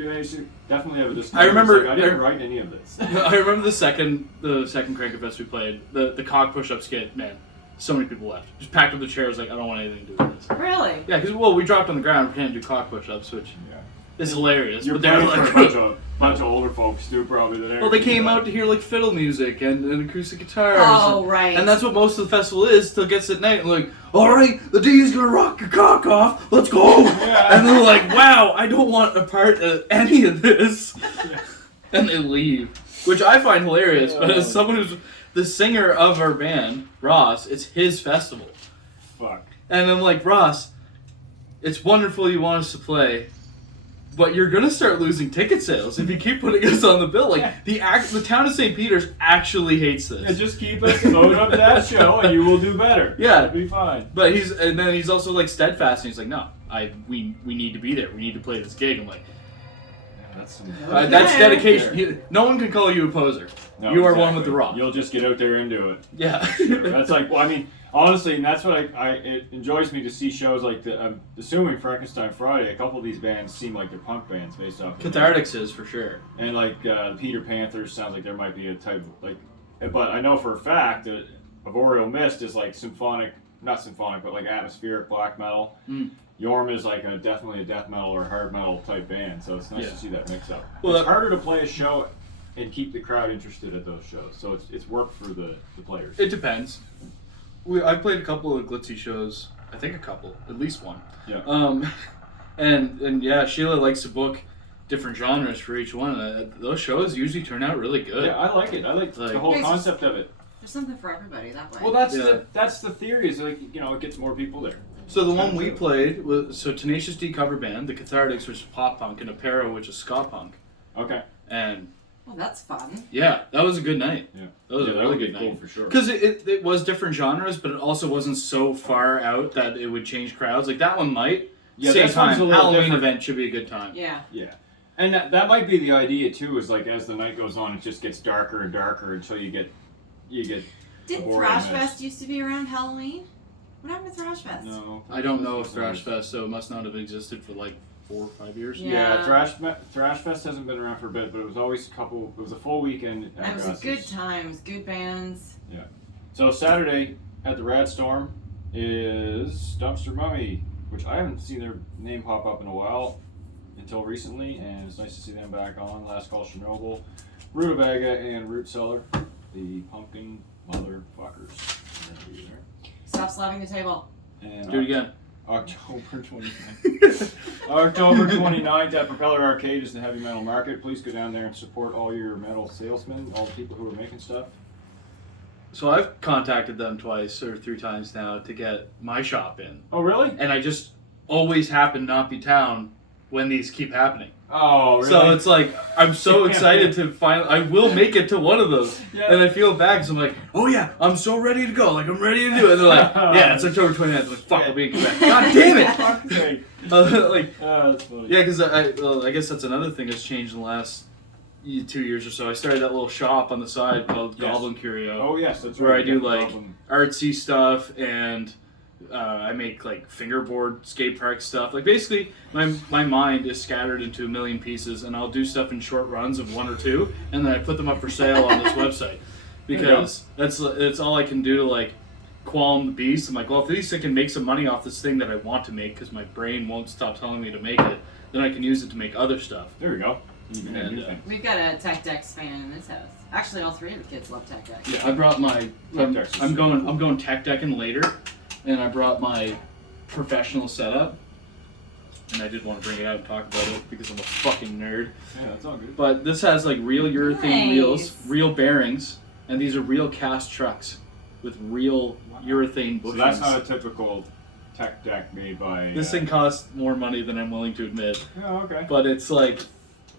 definitely have a discussion. I remember- It's like, I didn't write any of this. I remember the second Krankenfest we played, the cock push-up skit. Man, so many people left. Just packed up the chairs. Like I don't want anything to do with this. Really? Yeah, because we dropped on the ground, pretending to do cock push-ups, which Yeah. is hilarious. You're but they're playing like, for a bunch of older folks too, probably. That well, they came out to hear like fiddle music and acoustic guitars. Oh, right. And that's what most of the festival is till it gets at night. And like, all right, the D's gonna rock your cock off. Let's go. Yeah. And they're like, wow, I don't want a part of any of this. Yeah. And they leave. which I find hilarious. But as someone who's the singer of our band, Ross, it's his festival. Fuck. And I'm like, Ross, it's wonderful you want us to play, but you're gonna start losing ticket sales if you keep putting us on the bill. Like the town of St. Peter's actually hates this. Yeah, just keep us load up that show, and you will do better. Yeah, it'll be fine. But he's also like steadfast, and he's like, no, we need to be there. We need to play this gig. I'm like, that's dedication. No one can call you a poser. No, you are one with the rock. You'll just get out there and do it. Yeah. Sure. That's like, well, I mean, honestly, and that's what it enjoys me to see shows like I'm assuming Frankenstein Friday, a couple of these bands seem like they're punk bands based off Cathartics is, for sure. And like the Peter Panthers sounds like there might be a type of, like, but I know for a fact that Arboreal Mist is like not symphonic, but like atmospheric black metal. Yorm is like definitely a death metal or hard metal type band, so it's nice to see that mix up. Well, it's harder to play a show and keep the crowd interested at those shows, so it's work for the players. It depends. I played a couple of glitzy shows. I think a couple, at least one. Yeah. And yeah, Sheila likes to book different genres for each one. Those shows usually turn out really good. Yeah, I like it. I like the whole concept of it. There's something for everybody that way. Well, that's the theory. Is like it gets more people there. So the one we played was Tenacious D cover band, the Cathartics, which is pop punk, and Apero, which is ska punk. Okay. And well, that's fun. Yeah, that was a good night. Yeah, that was a really good night for sure. Because it was different genres, but it also wasn't so far out that it would change crowds. Like that one might. Yeah, same time. Halloween different. event should be a good time. Yeah. Yeah. And that might be the idea too. Is like as the night goes on, it just gets darker and darker until you get. Did Thrash Fest used to be around Halloween? What happened to Thrash Fest? No. I don't know if Thrash Fest, so it must not have existed for like 4 or 5 years. Yeah, Thrash Fest hasn't been around for a bit, but it was always it was a full weekend. And it was a good time. It was good bands. Yeah. So Saturday at the Rad Storm is Dumpster Mummy, which I haven't seen their name pop up in a while until recently, and it's nice to see them back on. Last Call Chernobyl, Rutabaga, and Root Cellar, the pumpkin motherfuckers. Stop slapping the table. And do it again. October 29th. October 29th at Propeller Arcade is the Heavy Metal Market. Please go down there and support all your metal salesmen, all the people who are making stuff. So I've contacted them 2 or 3 times now to get my shop in. Oh, really? And I just always happen not be down when these keep happening. Oh, really? So it's like, I'm so excited to finally, I will make it to one of those. Yeah. And I feel bad because I'm like, oh yeah, I'm so ready to go. Like, I'm ready to do it. And they're like, yeah, it's October 29th. I'm like, fuck, I'll be in Quebec. God damn it! That's funny. Yeah, because I guess that's another thing that's changed in the last 2 years or so. I started that little shop on the side called Goblin Curio. Oh, yes, that's where right. I do like artsy stuff and I make like fingerboard skate park stuff. Like basically, my mind is scattered into a million pieces, and I'll do stuff in short runs of 1 or 2, and then I put them up for sale on this website because that's all I can do to like qualm the beast. I'm like, well, if at least I can make some money off this thing that I want to make because my brain won't stop telling me to make it, then I can use it to make other stuff. There we go. And, we've got a Tech Decks fan in this house. Actually, all 3 of the kids love Tech Decks. Yeah, I brought my. I'm going tech decking later. And I brought my professional setup, and I did want to bring it out and talk about it because I'm a fucking nerd. Yeah, that's all good. But this has like real urethane wheels, real bearings, and these are real cast trucks with real urethane bushings. So that's not a typical tech deck made by... This thing costs more money than I'm willing to admit. Oh, okay. But it's like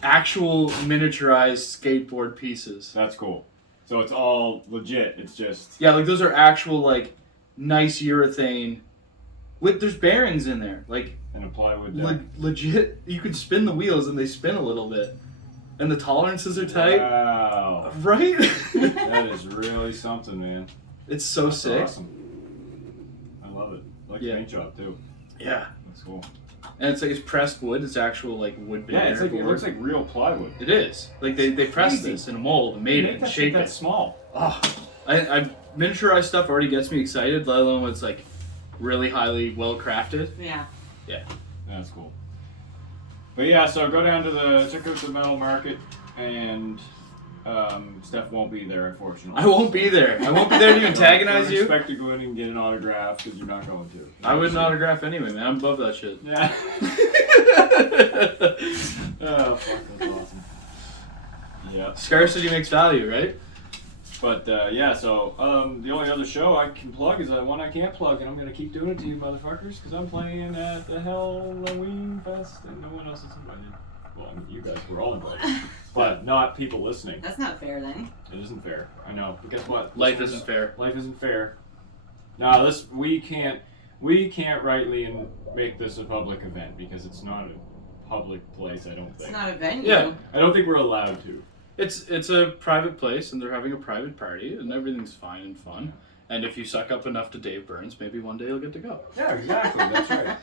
actual miniaturized skateboard pieces. That's cool. So it's all legit. It's just... Yeah, like those are actual like... nice urethane with there's bearings in there like and a plywood legit. You can spin the wheels and they spin a little bit and the tolerances are tight. Wow, right? That is really something, man. It's so sick. Awesome. I love it. I like the paint job too. Yeah, that's cool. And it's like it's pressed wood. It's actual like wood. Yeah, it's like it looks like real plywood. It is like they pressed this in a mold and made it and shaped it. That small. Oh, I miniaturized stuff already gets me excited, let alone when it's like really highly well crafted. Yeah. Yeah. That's cool. But yeah, so go down to check out the metal market, and Stef won't be there, unfortunately. I won't be there. I won't be there to antagonize you. I expect to go in and get an autograph because you're not going to. I wouldn't autograph anyway, man. I'm above that shit. Yeah. Oh, fuck, that's awesome. Yeah. Scarcity makes value, right? But yeah, so the only other show I can plug is the one I can't plug, and I'm gonna keep doing it to you motherfuckers, because I'm playing at the Hallow-Weiners Fest, and no one else is invited. Well, I mean, you guys were all invited, but not people listening. That's not fair then. It isn't fair. I know, but guess what? Life isn't fair. Life isn't fair. No, we can't rightly make this a public event because it's not a public place. I don't think. It's not a venue. Yeah. I don't think we're allowed to. It's a private place, and they're having a private party, and everything's fine and fun. And if you suck up enough to Dave Burns, maybe one day you'll get to go. Yeah, exactly. That's right.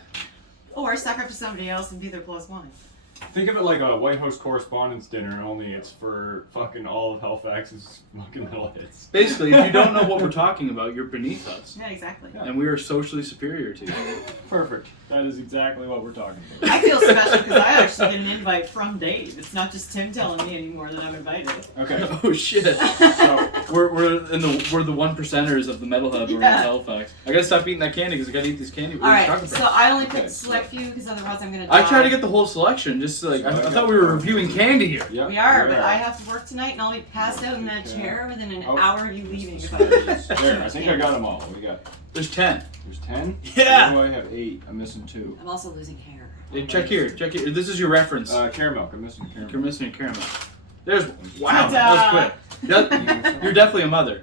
Or suck up to somebody else and be their plus one. Think of it like a White House Correspondents' Dinner, only it's for fucking all of Halifax's fucking metalheads. Basically, if you don't know what we're talking about, you're beneath us. Yeah, exactly. Yeah. And we are socially superior to you. Perfect. That is exactly what we're talking about. I feel special because I actually get an invite from Dave. It's not just Tim telling me anymore that I'm invited. Okay. Oh shit. So, We're the 1%ers of the metal hub. We're in Yeah. Halifax. I gotta stop eating that candy because I gotta eat these candy. Alright, chocolate so bars. I only Okay. picked a select few because otherwise I'm gonna die. I try to get the whole selection. Just like I thought we were reviewing candy here. yeah, We are, but I have to work tonight and I'll be passed out in that Okay. chair within an Oh. hour of you leaving. There, I think I got them all. What do we got? There's 10. There's 10? Yeah. Why do I have 8? I'm missing 2. I'm also losing hair. Hey, check here. Check here. This is your reference. Caramel. I'm missing caramel. You're missing a caramel. There's wow. Ta-da. That was quick. You're definitely a mother.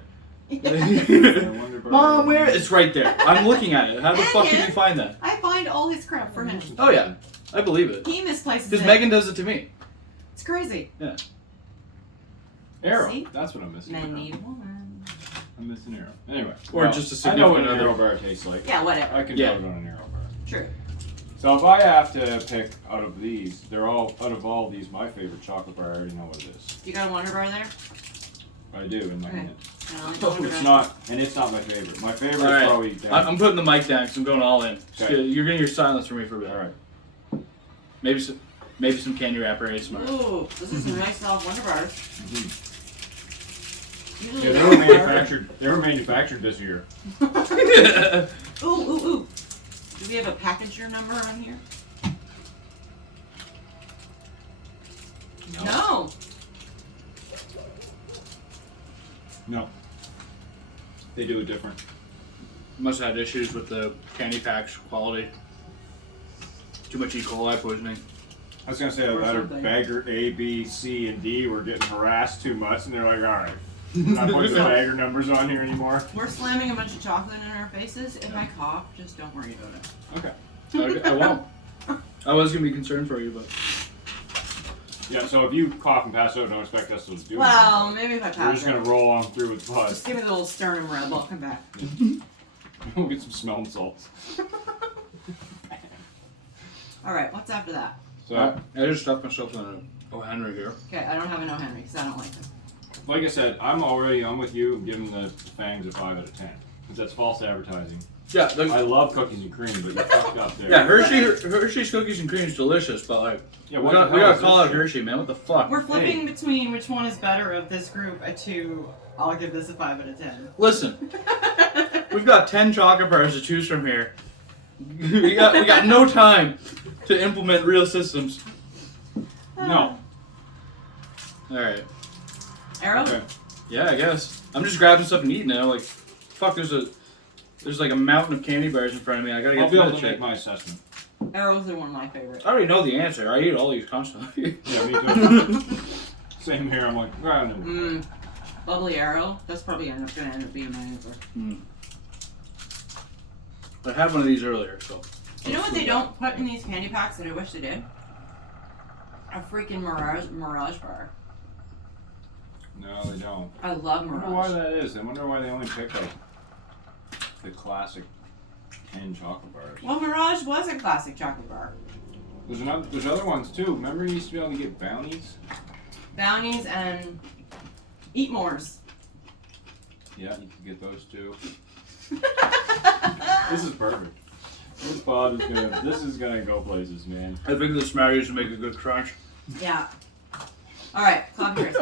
Mom, where? It's right there. I'm looking at it. How the fuck did you find that? I find all his crap for him. Oh yeah, I believe it. He misplaces Because it. Megan does it to me. It's crazy. Arrow. See? That's what I'm missing. Men need woman. I'm missing arrow. Anyway. Or well, just a I know what an significant arrow other. bar tastes like. Yeah, whatever. I can Yeah. vote on an arrow bar. True. So if I have to pick out of these, out of all these, my favorite chocolate bar, I already know what it is. You got a Wonder Bar there? I do in my Okay. hand. No, It's not, and it's not my favorite. My favorite All right. is probably down. I'm putting the mic down because I'm going all in. Okay. You're getting your silence from me for a bit. All right. Maybe some candy wrapper ASMR. Ooh, this is some nice soft Wonder Bars. Mhm. Usually Yeah, they're they were hard. manufactured. They were manufactured this year. Ooh, ooh, ooh. Do we have a packager number on here? No. No. They do it different. Must have had issues with the candy packs quality. Too much E. coli poisoning. I was gonna say Or that or something. bagger A, B, C, and D were getting harassed too much, and they're like, all right, I'm not putting the bagger numbers on here anymore. We're slamming a bunch of chocolate in our faces. If I cough, just don't worry about it. Okay. I won't. I was gonna be concerned for you, but Yeah. So if you cough and pass out, don't expect us to do Well, maybe if I it. We're pass just gonna out. roll on through with buzz. Just give me the little sternum rub. I'll come back. We'll get some smelling salts. All right, what's after that? So, I just stuffed myself in a O. Henry here. Okay, I don't have an O. Henry because I don't like them. like I said, I'm with you. I'm giving the fangs a 5 out of 10 because that's false advertising. Yeah, I love cookies and cream, but you fucked up there. yeah. Hershey's cookies and cream is delicious, but like Yeah. we What the hell gotta is call this out shit? Hershey, man. What the fuck? We're flipping between which one is better of this group. A 2. I'll give this a 5 out of 10. Listen, we've got 10 chocolate bars to choose from here. we got no time to implement real systems. No. All right. Arrow? Okay. Yeah, I guess. I'm just grabbing stuff and eating it. Like, fuck. There's like a mountain of candy bars in front of me. I gotta get I'll be to able that to shit. make my assessment. Arrows are one of my favorites. I already know the answer. I eat all these constantly. Yeah, me too. Same here. I'm like, I don't know. Bubbly Arrow. That's probably gonna end up being my answer. I had one of these earlier, so. Do you know what they don't put in these candy packs that I wish they did? A freaking Mirage bar. No, they don't. I love I wonder why Mirage. that is. I wonder why they only pick like the classic 10 chocolate bars. Well, Mirage was a classic chocolate bar. There's other ones too. Remember you used to be able to get bounties? Bounties and Eat Mores. Yeah, you can get those too. This is perfect. This pod is gonna go places, man. I think the Smarties would make a good crunch. Yeah. Alright, coffee crisp.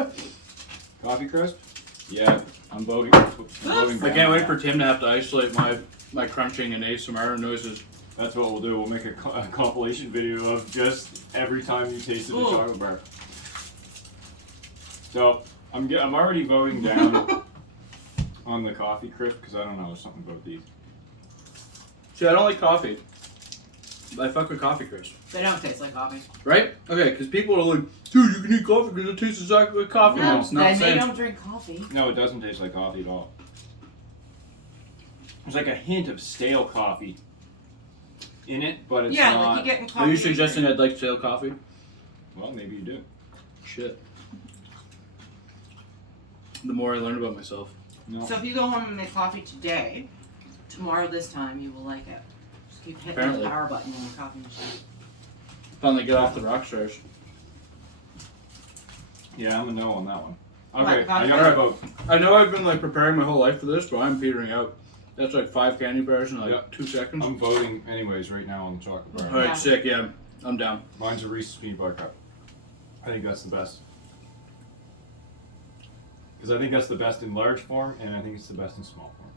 Coffee crisp? Yeah, I'm voting. I'm voting I down can't wait that. for Tim to have to isolate my crunching and ASMR noises. That's what we'll do. We'll make a compilation video of just every time you tasted a Ooh. chocolate bar. So I'm already voting down on the coffee crisp because I don't know something about these. See, I don't like coffee. I fuck with coffee crisp. They don't taste like coffee. Right? Okay, because people are like, dude, you can eat coffee because it tastes exactly like coffee. No, It's not then the they same. don't drink coffee. No, it doesn't taste like coffee at all. There's like a hint of stale coffee in it, but it's Yeah, not. like you get in coffee. Are you suggesting I'd like stale coffee? Well, maybe you do. Shit. The more I learn about myself. No. So if you go home and make coffee today, tomorrow this time you will like it. Just keep hitting Apparently. the power button in the coffee machine. Finally get off the rock stars. Yeah, I'm a no on that one. What, Okay, I coffee got crisp? to vote. I know I've been like preparing my whole life for this, but I'm petering out. That's like 5 candy bars in like Yep. 2 seconds. I'm voting anyways right now on the chocolate bar. Alright, Yeah. sick, yeah. I'm down. Mine's a Reese's Peanut Butter Cup. I think that's the best. Because I think that's the best in large form, and I think it's the best in small form.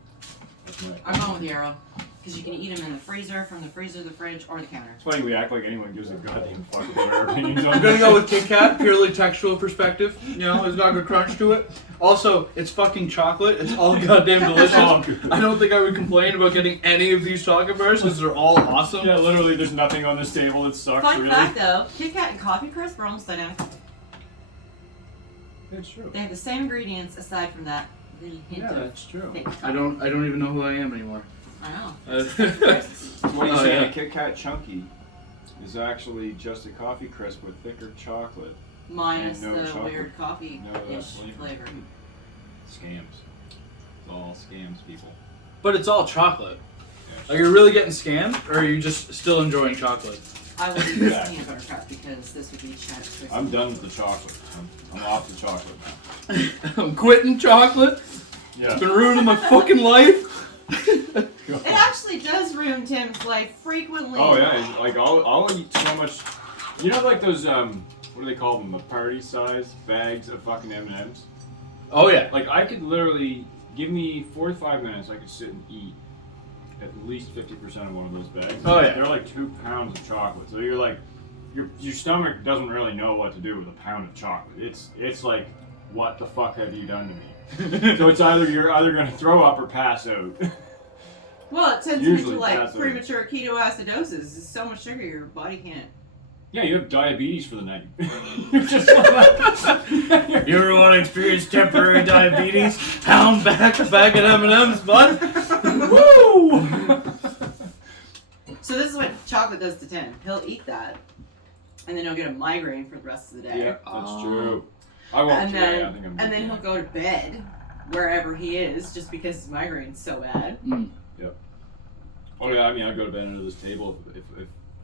That's my I'm going with the arrow. Because you can eat them in the freezer, from the freezer, the fridge, or the counter. It's funny we act like anyone gives a goddamn fuck about our opinions on I'm gonna this. go with Kit Kat, purely textual perspective. You know, it's got a good crunch to it. Also, it's fucking chocolate. It's all goddamn delicious. all good. I don't think I would complain about getting any of these chocolate bars because they're all awesome. Yeah, literally, there's nothing on this table that sucks, Fun really. fact though, Kit Kat and Coffee Crisp are almost identical. It's true. They have the same ingredients aside from that little hint Yeah, of that's true. fake I don't even know who I am anymore. I know. Uh, So what are you Oh, saying? yeah. A Kit Kat Chunky is actually just a coffee crisp with thicker chocolate. Minus And no the chocolate. weird coffee-ish No, that's flavor. flavor. Scams. It's all scams, people. but it's all chocolate. Yeah, Are you really getting scammed, or are you just still enjoying chocolate? I would eat this peanut butter cup because this would be Chinese. I'm done with the chocolate. I'm off the chocolate now. I'm quitting chocolate. Yeah. It's been ruining my fucking life. It actually does ruin Tim's life frequently. Oh yeah, like I'll eat so much. You know, like those what do they call them? The party-size bags of fucking M&Ms. Oh yeah. Like I could literally give me 45 minutes. I could sit and eat at least 50% of one of those bags. Oh, yeah. They're like 2 pounds of chocolate. So you're like, your stomach doesn't really know what to do with a pound of chocolate. It's like, what the fuck have you done to me? So it's you're either gonna throw up or pass out. Well, it turns Usually into like that's it. premature ketoacidosis. It's so much sugar your body can't. Yeah, you have diabetes for the night. You're just like, You ever want to experience temporary diabetes? Pound back a bag of M&M's, bud. woo! So this is what chocolate does to Tim. He'll eat that, and then he'll get a migraine for the rest of the day. Yeah, that's true. I won't And today. then, I think I'm and then he'll go to bed wherever he is, just because his migraine's so bad. Oh yeah, I mean I go to bed under this table if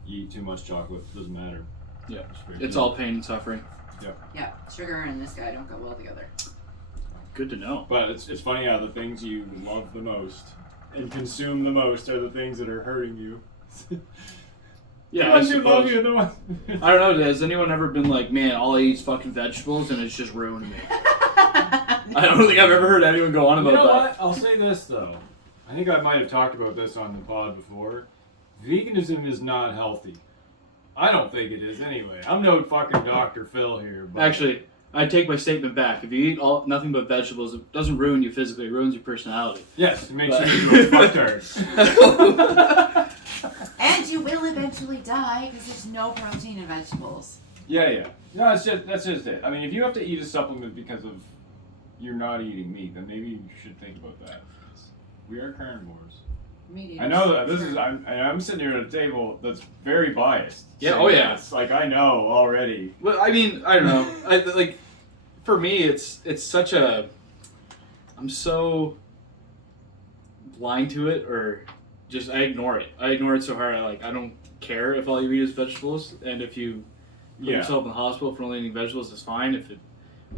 you eat too much chocolate. It doesn't matter. Yeah. Just figure It's it out. all pain and suffering. Yeah, sugar and this guy don't go well together. Good to know. But it's funny how the things you love the most and consume the most are the things that are hurting you. Yeah, the I ones who love suppose. you are the ones. I don't know. Has anyone ever been like, man, all I eat is fucking vegetables and it's just ruined me? I don't think I've ever heard anyone go on You about know that. what? I'll say this though. I think I might have talked about this on the pod before. Veganism is not healthy. I don't think it is anyway. I'm no fucking Dr. Phil here. But Actually, I take my statement back. If you eat nothing but vegetables, it doesn't ruin you physically. It ruins your personality. yes, it makes But- you into a fucktard. And you will eventually die because there's no protein in vegetables. Yeah. No, that's just it. I mean, if you have to eat a supplement because of you're not eating meat, then maybe you should think about that. We are carnivores. Meat I know that eaters. this is. I'm sitting here at a table that's very biased. Yeah, So oh, yeah. It's like I know already. Well, I mean, I don't know. Like, for me, it's such a. I'm so blind to it, or just I ignore it. I ignore it so hard. I don't care if all you eat is vegetables, and if you put Yeah. yourself in the hospital for only eating vegetables, that's fine. If it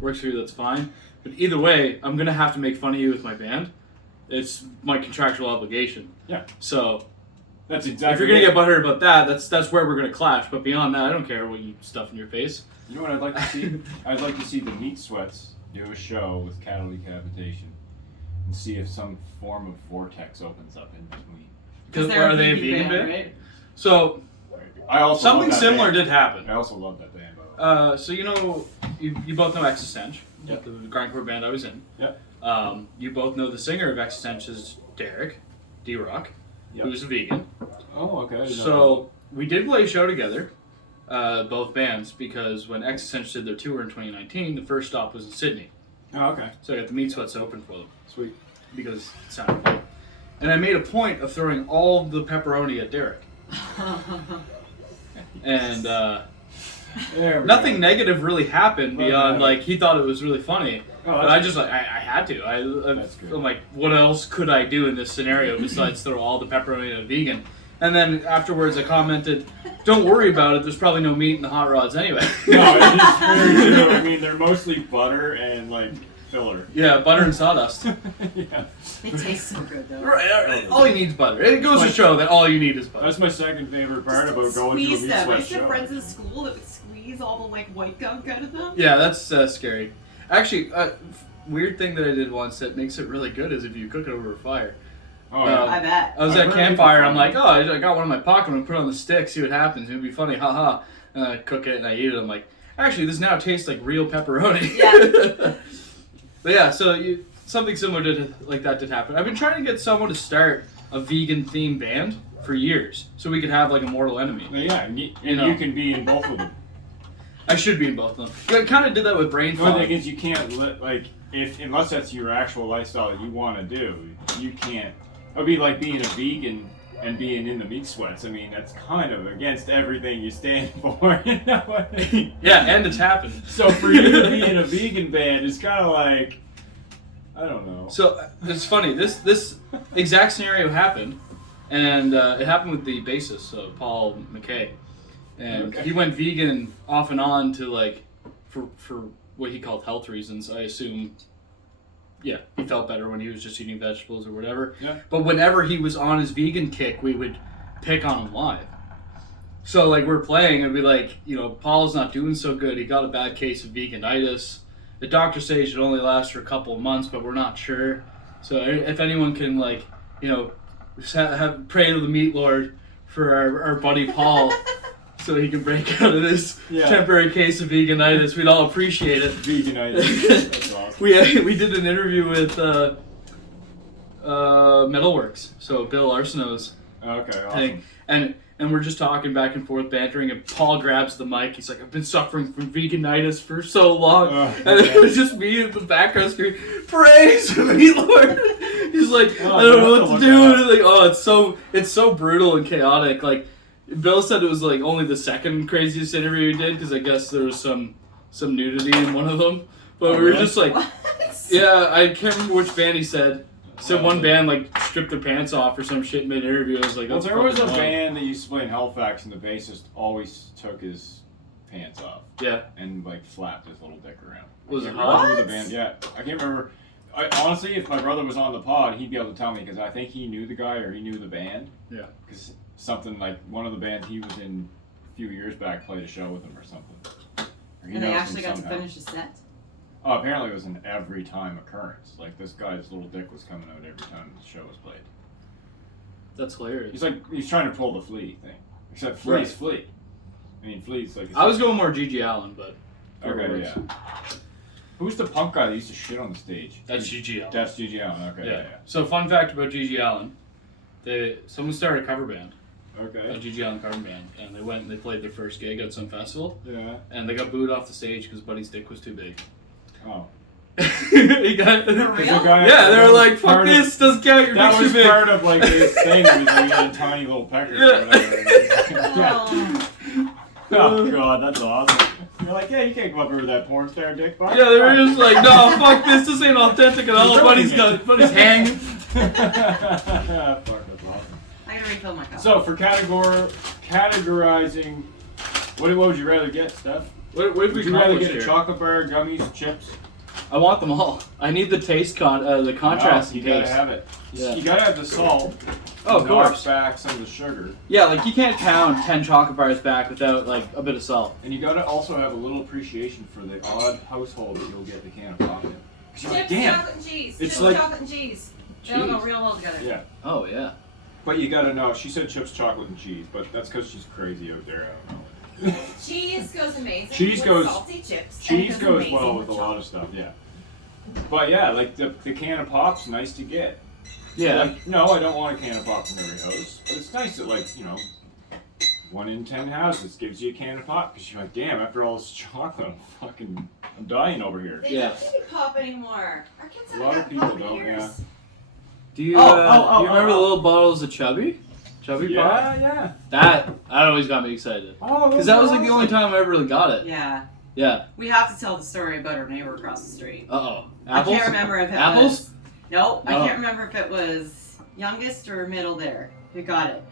works for you, that's fine. But either way, I'm gonna have to make fun of you with my band. It's my contractual obligation. Yeah. So That's exactly. if you're gonna get butthurt about that, that's where we're gonna clash. But beyond that, I don't care what you stuff in your face. You know what I'd like to see? I'd like to see the Meat Sweats do a show with cattle decapitation and see if some form of vortex opens up in between. Because they're are they a vegan band? right? So I also something love that similar band. did happen. I also love that band. By the way. So you know you both know Existentia, Yep. the grindcore band I was in. Yep. You both know the singer of Existentia's Derek, D-Rock, Yep. who's a vegan. Oh, okay. I didn't know So we did play a show together, both bands, because when Existentia did their tour in 2019, the first stop was in Sydney. that. Oh, okay. So I got the Meat Sweats open for them Sweet. because it sounded cool. And I made a point of throwing all the pepperoni at Derek. And There we nothing go. negative really happened beyond like he thought it was really funny. Oh, But I just like I had to. That's good. I'm like, what else could I do in this scenario besides throw all the pepperoni at a vegan? And then afterwards, I commented, "Don't worry about it. There's probably no meat in the hot rods anyway." No, it is very true. I mean, they're mostly butter and like filler. Yeah, butter and sawdust. Yeah. They taste so good though. Right, all you need is butter. It goes to show that all you need is butter. That's my second favorite part Just about going to a squeeze meat them. I sweat used to have show. friends in school that would squeeze all the like white gunk out of them. Yeah, that's scary. Actually, weird thing that I did once that makes it really good is if you cook it over a fire. Oh, yeah. I bet. I was I've at heard campfire. people I'm like, oh, I got one in my pocket. I'm gonna put it on the stick, see what happens. It'd be funny, haha. And I cook it and I eat it. I'm like, actually, this now tastes like real pepperoni. Yeah. But yeah, so something similar like that did happen. I've been trying to get someone to start a vegan themed band for years, so we could have like a Mortal Enemy. Well, yeah, and You know. you can be in both of them. I should be in both of them. I kind of did that with Brain The only Fog. thing is, you can't unless that's your actual lifestyle that you want to do. You can't. It would be like being a vegan and being in the meat sweats. I mean, that's kind of against everything you stand for. You know what I mean? Yeah, and it's happened. So for you to be in a vegan band, it's kind of like, I don't know. So it's funny. This exact scenario happened, and it happened with the bassist, Paul McKay, and Okay. he went vegan off and on to like for what he called health reasons. I assume. Yeah, he felt better when he was just eating vegetables or whatever. Yeah. But whenever he was on his vegan kick, we would pick on him live. So like we're playing and be like, Paul's not doing so good. He got a bad case of veganitis. The doctor says it should only last for a couple of months, but we're not sure. So if anyone can just have pray to the meat lord for our buddy Paul, so he can break out of this temporary case of veganitis, we'd all appreciate it. Veganitis. That's awesome. We did an interview with Metalworks, so Bill Arsenault's Okay, awesome. thing, and we're just talking back and forth, bantering, and Paul grabs the mic. He's like, "I've been suffering from veganitis for so long," and it was just me in the background screaming, "Praise the meat lord!" He's like, "I don't know what to do." And like, it's so brutal and chaotic. Like Bill said, it was like only the second craziest interview he did because I guess there was some nudity in one of them. But we were just like, What? yeah, I can't remember which band he said. So one band like stripped their pants off or some shit mid-interview. I was like, Well, that's there was a fucking wild. band that used to play in Halifax, and the bassist always took his pants off Yeah. and like flapped his little dick around. Was I it can't remember hot? the band. Yeah, I can't remember. Honestly, if my brother was on the pod, he'd be able to tell me because I think he knew the guy or he knew the band. Yeah. Because something like one of the bands he was in a few years back played a show with him or something. Or he And they knows him actually got to somehow. finish the set. Oh, apparently it was an every time occurrence. Like this guy's little dick was coming out every time the show was played. That's hilarious. He's trying to pull the Flea thing. Except Flea's Flea. I mean, Flea's like. I was going more G.G. Allen, but Okay, yeah. Who's the punk guy that used to shit on the stage? that's G.G. Allen. That's G.G. Allen. Okay, yeah. So fun fact about G.G. Allen, someone started a cover band, a Okay. G.G. Allen cover band, and they went and they played their first gig at some festival, Yeah. and they got booed off the stage because Buddy's dick was too big. Oh. He got, For real? yeah, they were like, "Fuck this, doesn't count. Your That dick's was too big." part of like this thing. Was like, he had a tiny little pecker. Yeah. Or whatever. Oh. Oh god, that's awesome. You're like, yeah, you can't come up here with that porn star dick, bud. Yeah, they were just like, "No, fuck this. This ain't authentic at all." Buddy's hanging. Fuck, that's awesome. I gotta refill my cup. So for categorizing, what would you rather get, Steph? What Would you rather get a chocolate bar, gummies, chips? I want them all. I need the taste the contrast. No, you gotta have it. Yeah. You gotta have the salt. Oh, of knock course. back some of the sugar, Yeah, like you can't pound 10 chocolate bars back without like a bit of salt. and you gotta also have a little appreciation for the odd household that you'll get the can of pop in. 'Cause you're like, Chips, damn. chocolate, and cheese. It's Chips, like- chocolate, and cheese. They all go Cheese. real well together. Yeah, Oh yeah. but you gotta know. She said chips, chocolate, and cheese, but that's because she's crazy out there. I don't know. Cheese goes amazing. Cheese with goes- salty chips. Cheese and it goes amazing well with a lot of stuff, yeah. But yeah, like the can of pop's nice to get. Yeah. Like, no, I don't want a can of pop from every house, but it's nice that, like, 1 in 10 houses gives you a can of pop because you're like, damn, after all this chocolate, I'm dying over here. They Yeah. don't give me pop anymore. Our kids A haven't lot of got people pop in don't, years. yeah. Do you, Oh, do you remember the little bottles of Chubby? Chubby pop? Yeah. That always got me excited. Oh, Because that was like the only time I ever really got it. Yeah. Yeah. We have to tell the story about our neighbor across the street. Uh-oh. Apples? I can't remember if it Apples? was... No, I No. can't remember if it was youngest or middle there who got it.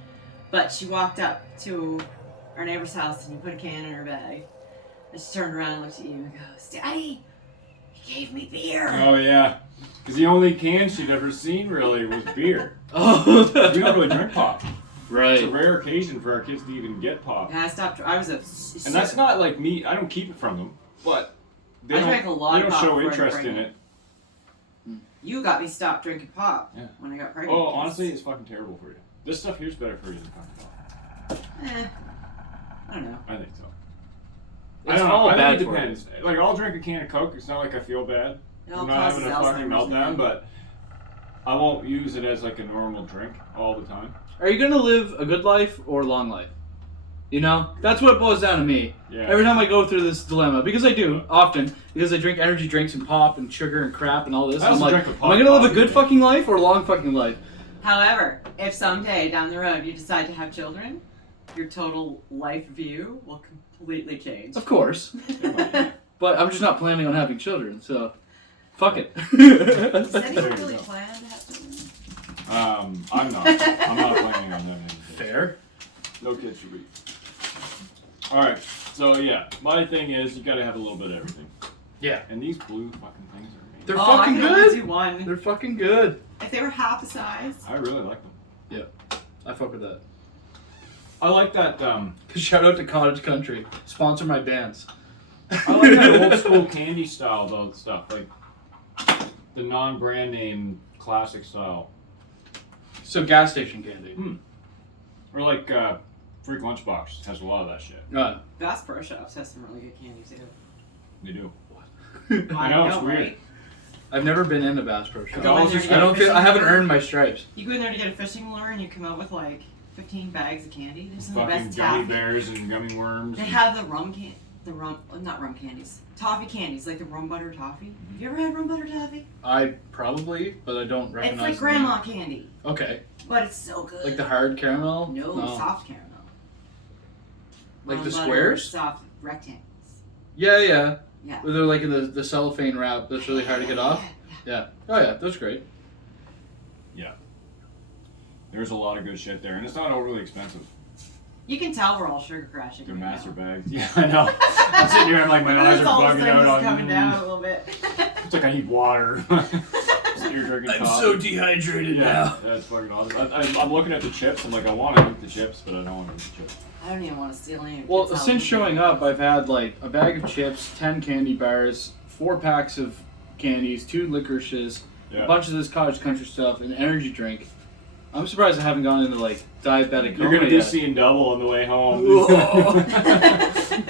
But she walked up to our neighbor's house and you put a can in her bag. And she turned around and looked at you and goes, Daddy, he gave me beer. Oh, yeah. Because the only can she'd ever seen, really, was beer. Oh, We don't really drink pop. It's a right. rare occasion for our kids to even get pop. And I stopped. I was a... And that's not like me. I don't keep it from them, but they I don't, drank a lot they of don't pop show before I got interest in pregnant. it. You got me stopped drinking pop Yeah. when I got pregnant. Oh, honestly, it's fucking terrible for you. This stuff here's better for you than fucking pop. I don't know. I think so. It's I don't all know. I bad think it for you. depends. Like, I'll drink a can of Coke. It's not like I feel bad. It all I'm not causes having a fucking Alzheimer's, meltdown, man. but I won't use it as like a normal drink all the time. Are you going to live a good life or a long life? You know? That's what it boils down to me. Yeah. Every time I go through this dilemma, because I do, often, because I drink energy drinks and pop and sugar and crap and all this, I I'm also like, drink a am pop I going to live a coffee, good man. fucking life or a long fucking life? However, if someday down the road you decide to have children, your total life view will completely change. Of course. Yeah. But I'm just not planning on having children, so fuck it. Does anyone There you really go. plan to have children? I'm not. I'm not planning on having any kids. Fair. No kids should be. Alright, so yeah, my thing is you gotta have a little bit of everything. Yeah. And these blue fucking things are amazing. They're I fucking could only good. do one. They're fucking good. If they were half the size. I really like them. I fuck with that. I like that, Shout out to Cottage Country. Sponsor my bands. I like that old school candy style though stuff, like the non-brand name classic style. So gas station candy. Or like Freak Lunchbox has a lot of that shit. Bass Pro Shops has some really good candy too. They do. I know, it's weird. right? I've never been into Bass Pro Shop. Go in there to get I a don't feel. fishing I haven't lure. earned my stripes. You go in there to get a fishing lure and you come out with like 15 bags of candy. There's some of the Fucking best gummy taffy. bears and gummy worms. They and- have not rum candies, toffee candies, like the rum butter toffee. Have you ever had rum butter toffee? I probably, but I don't It's recognize. like the grandma candy, name. Okay. but it's so good. Like the hard caramel. No, soft caramel. Like Rum the butter, squares? soft rectangles. Yeah, yeah. Yeah. Where they're like in the cellophane wrap that's really hard to get off. Yeah. Oh yeah, that's great. There's a lot of good shit there, and it's not overly expensive. You can tell we're all sugar crashing. They're right master now. bags. Yeah, I know. I'm sitting here, I'm like, my eyes are It's all bugging things out on coming down a little bit. It's like I need water. Sitting here drinking coffee. dehydrated Yeah, that's fucking awesome. I'm looking at the chips. I'm like, I want to eat the chips, but I don't want to eat the chips. I don't even want to steal any. of Well, kids' since Halloween showing up, I've had like a bag of chips, 10 candy bars, 4 packs of candies, 2 licorices, Yeah. a bunch of this Cottage Country stuff, an energy drink. I'm surprised I haven't gone into like diabetic You're coma gonna be yet. seeing double on the way home. candy.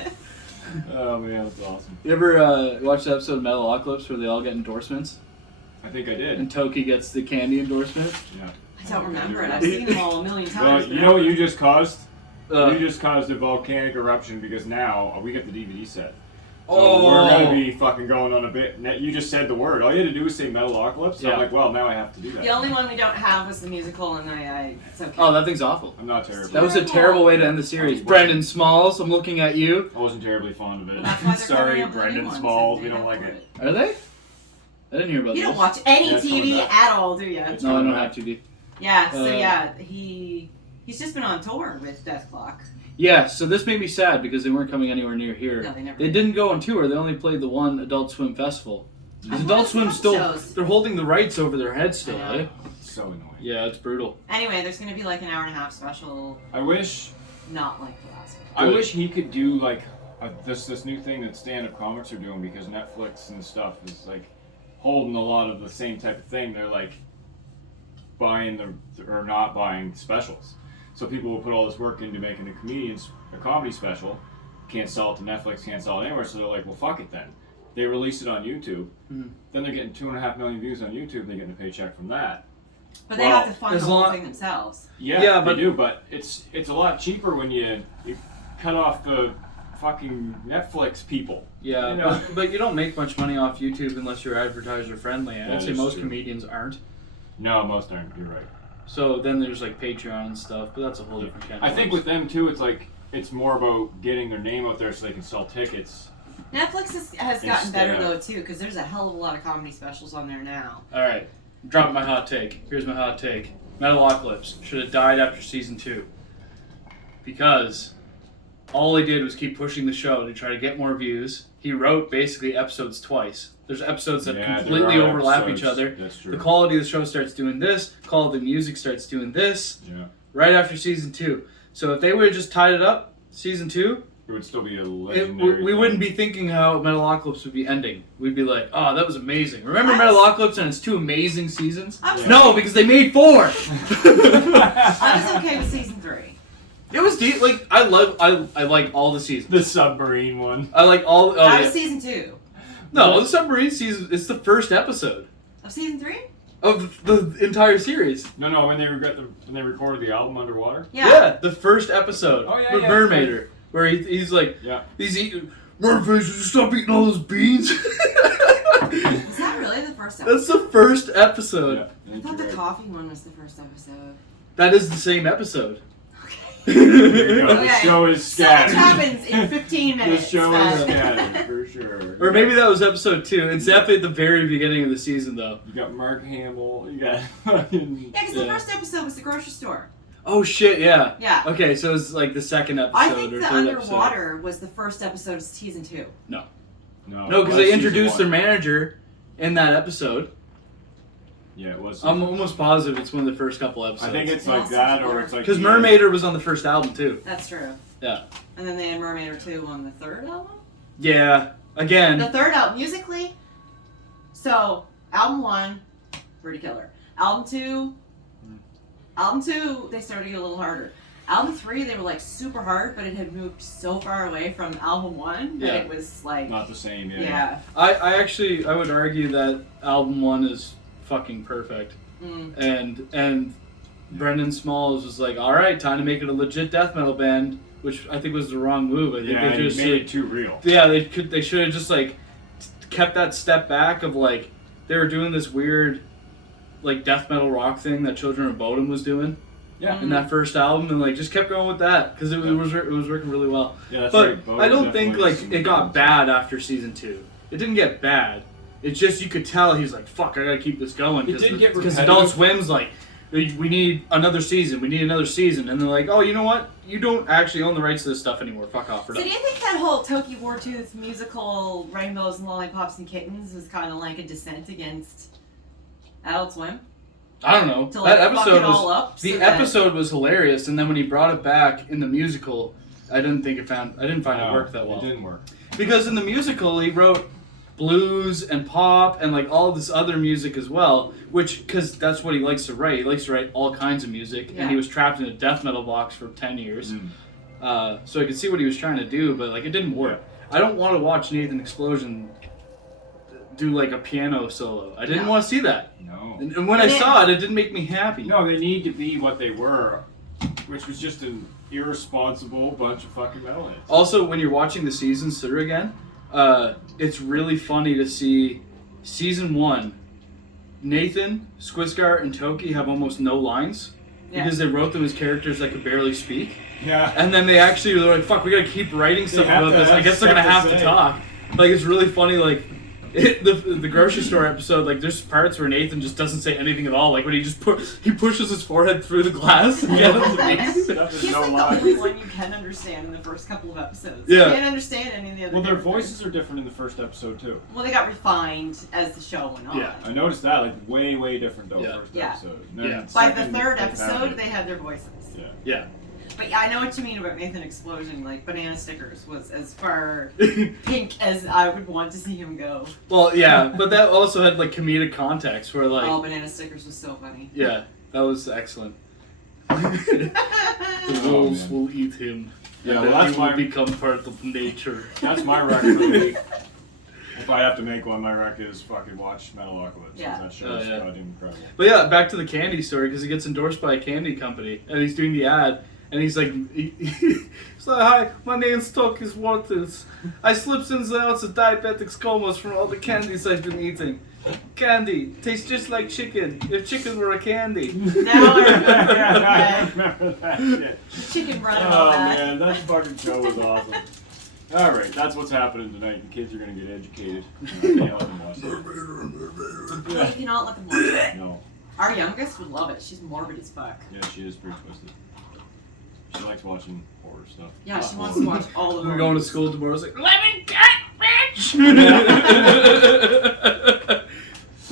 Oh man, that's awesome. You ever watch the episode of Metalocalypse where they all get endorsements? I think I did. And Toki gets the candy endorsement? Yeah. I don't remember it. I've seen them all a million Well, times. you but know what you just caused? Uh, You just caused a volcanic eruption because now we get the DVD set. So Oh. we're gonna be fucking going on a bit. You just said the word. All you had to do was say Metalocalypse. So Yeah. I'm like, well, now I have to do that. The only one we don't have was the musical, and it's okay. Oh, that thing's awful. I'm not terrible. That was a terrible way to end the series. Brendan Smalls, I'm looking at you. I wasn't terribly fond of it. That's why they're Sorry, covering up the new Brendan ones, Smalls. and We they don't like afford it. Are they? I didn't hear about You this. don't watch any Yeah, it's coming TV back. at all, do you? It's No, I coming don't back. have TV. Yeah. So Uh, yeah, he's just been on tour with Death Clock. Yeah, so this made me sad because they weren't coming anywhere near here. No, they never. They didn't go on tour. They only played the one Adult Swim festival. Because I've Adult watched Swim some still, shows. they're holding the rights over their heads still, I know. eh? It's so annoying. Yeah, it's brutal. Anyway, there's gonna be like an hour and a half special, I wish not like the last one. I Good. wish he could do like this new thing that stand-up comics are doing because Netflix and stuff is like holding a lot of the same type of thing. They're like buying or not buying specials. So people will put all this work into making a comedy special, can't sell it to Netflix, can't sell it anywhere. So they're like, well, fuck it then. They release it on YouTube. Mhm. Then they're getting 2.5 million views on YouTube. And they're getting a paycheck from that. But they have to fund the there's a whole lot- thing themselves. Yeah, they do. But it's a lot cheaper when you cut off the fucking Netflix people. Yeah, You know? but you don't make much money off YouTube unless you're advertiser friendly. And I'd That say is most true. comedians aren't. No, most aren't. You're right. So then there's like Patreon and stuff, but that's a whole different kind of I think with them too, it's like it's more about getting their name out there so they can sell tickets. Netflix has gotten better Instead though too, because there's a hell of a lot of comedy specials on there now. Alright, drop my hot take. Here's my hot take. Metalocalypse should have died after season 2. Because all he did was keep pushing the show to try to get more views. He wrote basically episodes twice. There's episodes that Yeah, there completely are overlap episodes. each other. That's true. The quality of the show starts doing this, quality of the music starts doing this, Yeah. right after season 2. So if they would have just tied it up, season 2, It would still be a we legendary. wouldn't be thinking how Metalocalypse would be ending. We'd be like, oh, that was amazing. Remember I was- Metalocalypse and its 2 amazing seasons? I was, No, because they made 4! I was okay with season 3. It was deep. Like I like all the seasons. The submarine one. I like all. Oh, That yeah. was season 2. No, the submarine season. It's the first episode Of season 3? of the entire series. No, when they recorded the album underwater. Yeah. The first episode. Oh, yeah, with yeah. Mermaider, where he's like, Yeah. he's eating. Mermaids, stop eating all those beans. Is that really the first episode? That's the first episode. Yeah. I thought the coffee one was the first episode. That is the same episode. Okay. There you go. Okay. The show is So much scattered. happens in 15 The minutes. show is Uh, scattered for sure. Or maybe that was episode 2. It's definitely at the very beginning of the season, though. You got Mark Hamill. You got fucking. Yeah, because the Yeah. first episode was the grocery store. Oh shit! Yeah. Yeah. Okay, so it's like the second episode I think or the third episode. underwater was the first episode of season 2. No, No, because it they was introduced their season one. manager in that episode. Yeah, it was. I'm almost positive it's one of the first couple episodes. I think it's Yeah, like that, or it's like. because the- Mermaider was on the first album too. That's true. Yeah. And then they had Mermaider 2 on the third album? Yeah. The Again. third album, musically. So, album 1, pretty killer. Album 2, they started to get a little harder. Album 3, they were like super hard, but it had moved so far away from album 1 that Yeah. it was like, Not the same. Yeah. yeah. I would argue that album 1 is fucking perfect. Mm. And Brendan Smalls was like, all right, time to make it a legit death metal band, which I think was the wrong move. I think Yeah, they you just made it too real. Yeah, they should have just like kept that step back of like they were doing this weird like death metal rock thing that Children of Bodom was doing Yeah. in that first album, and like just kept going with that because it was working really well. Yeah, that's But right. Bo I don't think definitely like seemed it got good. bad after season 2. It didn't get bad. It's just you could tell he's like, fuck, I gotta keep this going It did get because repetitive. Adult Swim's like. We need another season. We need another season, and they're like, "Oh, you know what? You don't actually own the rights to this stuff anymore. Fuck off." So do you think that whole Toki Wartooth musical Rainbows and Lollipops and Kittens was kind of like a dissent against Adult Swim? I don't know. To like That fuck episode it all up? the so that- episode was hilarious, and then when he brought it back in the musical, I didn't find it worked that well. It didn't work. Because in the musical, he wrote blues and pop and like all this other music as well, which because that's what he likes to write. He likes to write all kinds of music, Yeah. and he was trapped in a death metal box for 10 years. Mm. So I could see what he was trying to do, but like it didn't work. I don't want to watch Nathan Explosion do like a piano solo. I didn't No. want to see that. No. And when I saw it, it didn't make me happy. No, they need to be what they were, which was just an irresponsible bunch of fucking metalheads. Also, when you're watching the seasons through again, it's really funny to see season 1. Nathan, Skwisgaard, and Toki have almost no lines because they wrote them as characters that could barely speak. Yeah. And then they actually were like, "Fuck, we gotta keep writing stuff have about to this. I have guess they're gonna stuff have to to say." talk." Like it's really funny. Like the grocery store episode, like there's parts where Nathan just doesn't say anything at all. Like when he pushes his forehead through the glass and gets him to Stuff speak. is He's no like lie. the only one you can understand in the first couple of episodes. Yeah. You can't understand any of the other Well, their characters. voices are different in the first episode too. Well, they got refined as the show went on. Yeah. I noticed that, like way different though. Yeah. First Yeah. episode. And then Yeah. By the second, third they episode, found they it. had their voices. Yeah. Yeah. But yeah, I know what you mean about Nathan Explosion. Like, Banana Stickers was as far pink as I would want to see him go. Well, yeah, but that also had like comedic context where like Oh, Banana Stickers was so funny. yeah, that was excellent. The wolves man. will eat him. Yeah, and well, then that's you will my become part of nature. that's my rec for the week. If I have to make one, my rec is fucking watch Metalocalypse. Yeah. That show is Yeah. goddamn incredible. But yeah, back to the candy story, because he gets endorsed by a candy company, and he's doing the ad, and he's like, he's like, hi, my name's Tokis Waters. I slipped in the ounce of diabetic comas from all the candies I've been eating. Candy tastes just like chicken. If chicken were a candy. Now I remember. I Okay. remember that shit. Chicken run and all Oh that. man, that fucking show was awesome. Alright, that's what's happening tonight. The kids are gonna get educated. I can't let them watch that. No, you cannot let them watch it. No. Our youngest would love it. She's morbid as fuck. Yeah, she is pretty twisted. She likes watching horror stuff. Yeah, she wants to watch all of We're them. going to school tomorrow. It's like, lemon cut, bitch!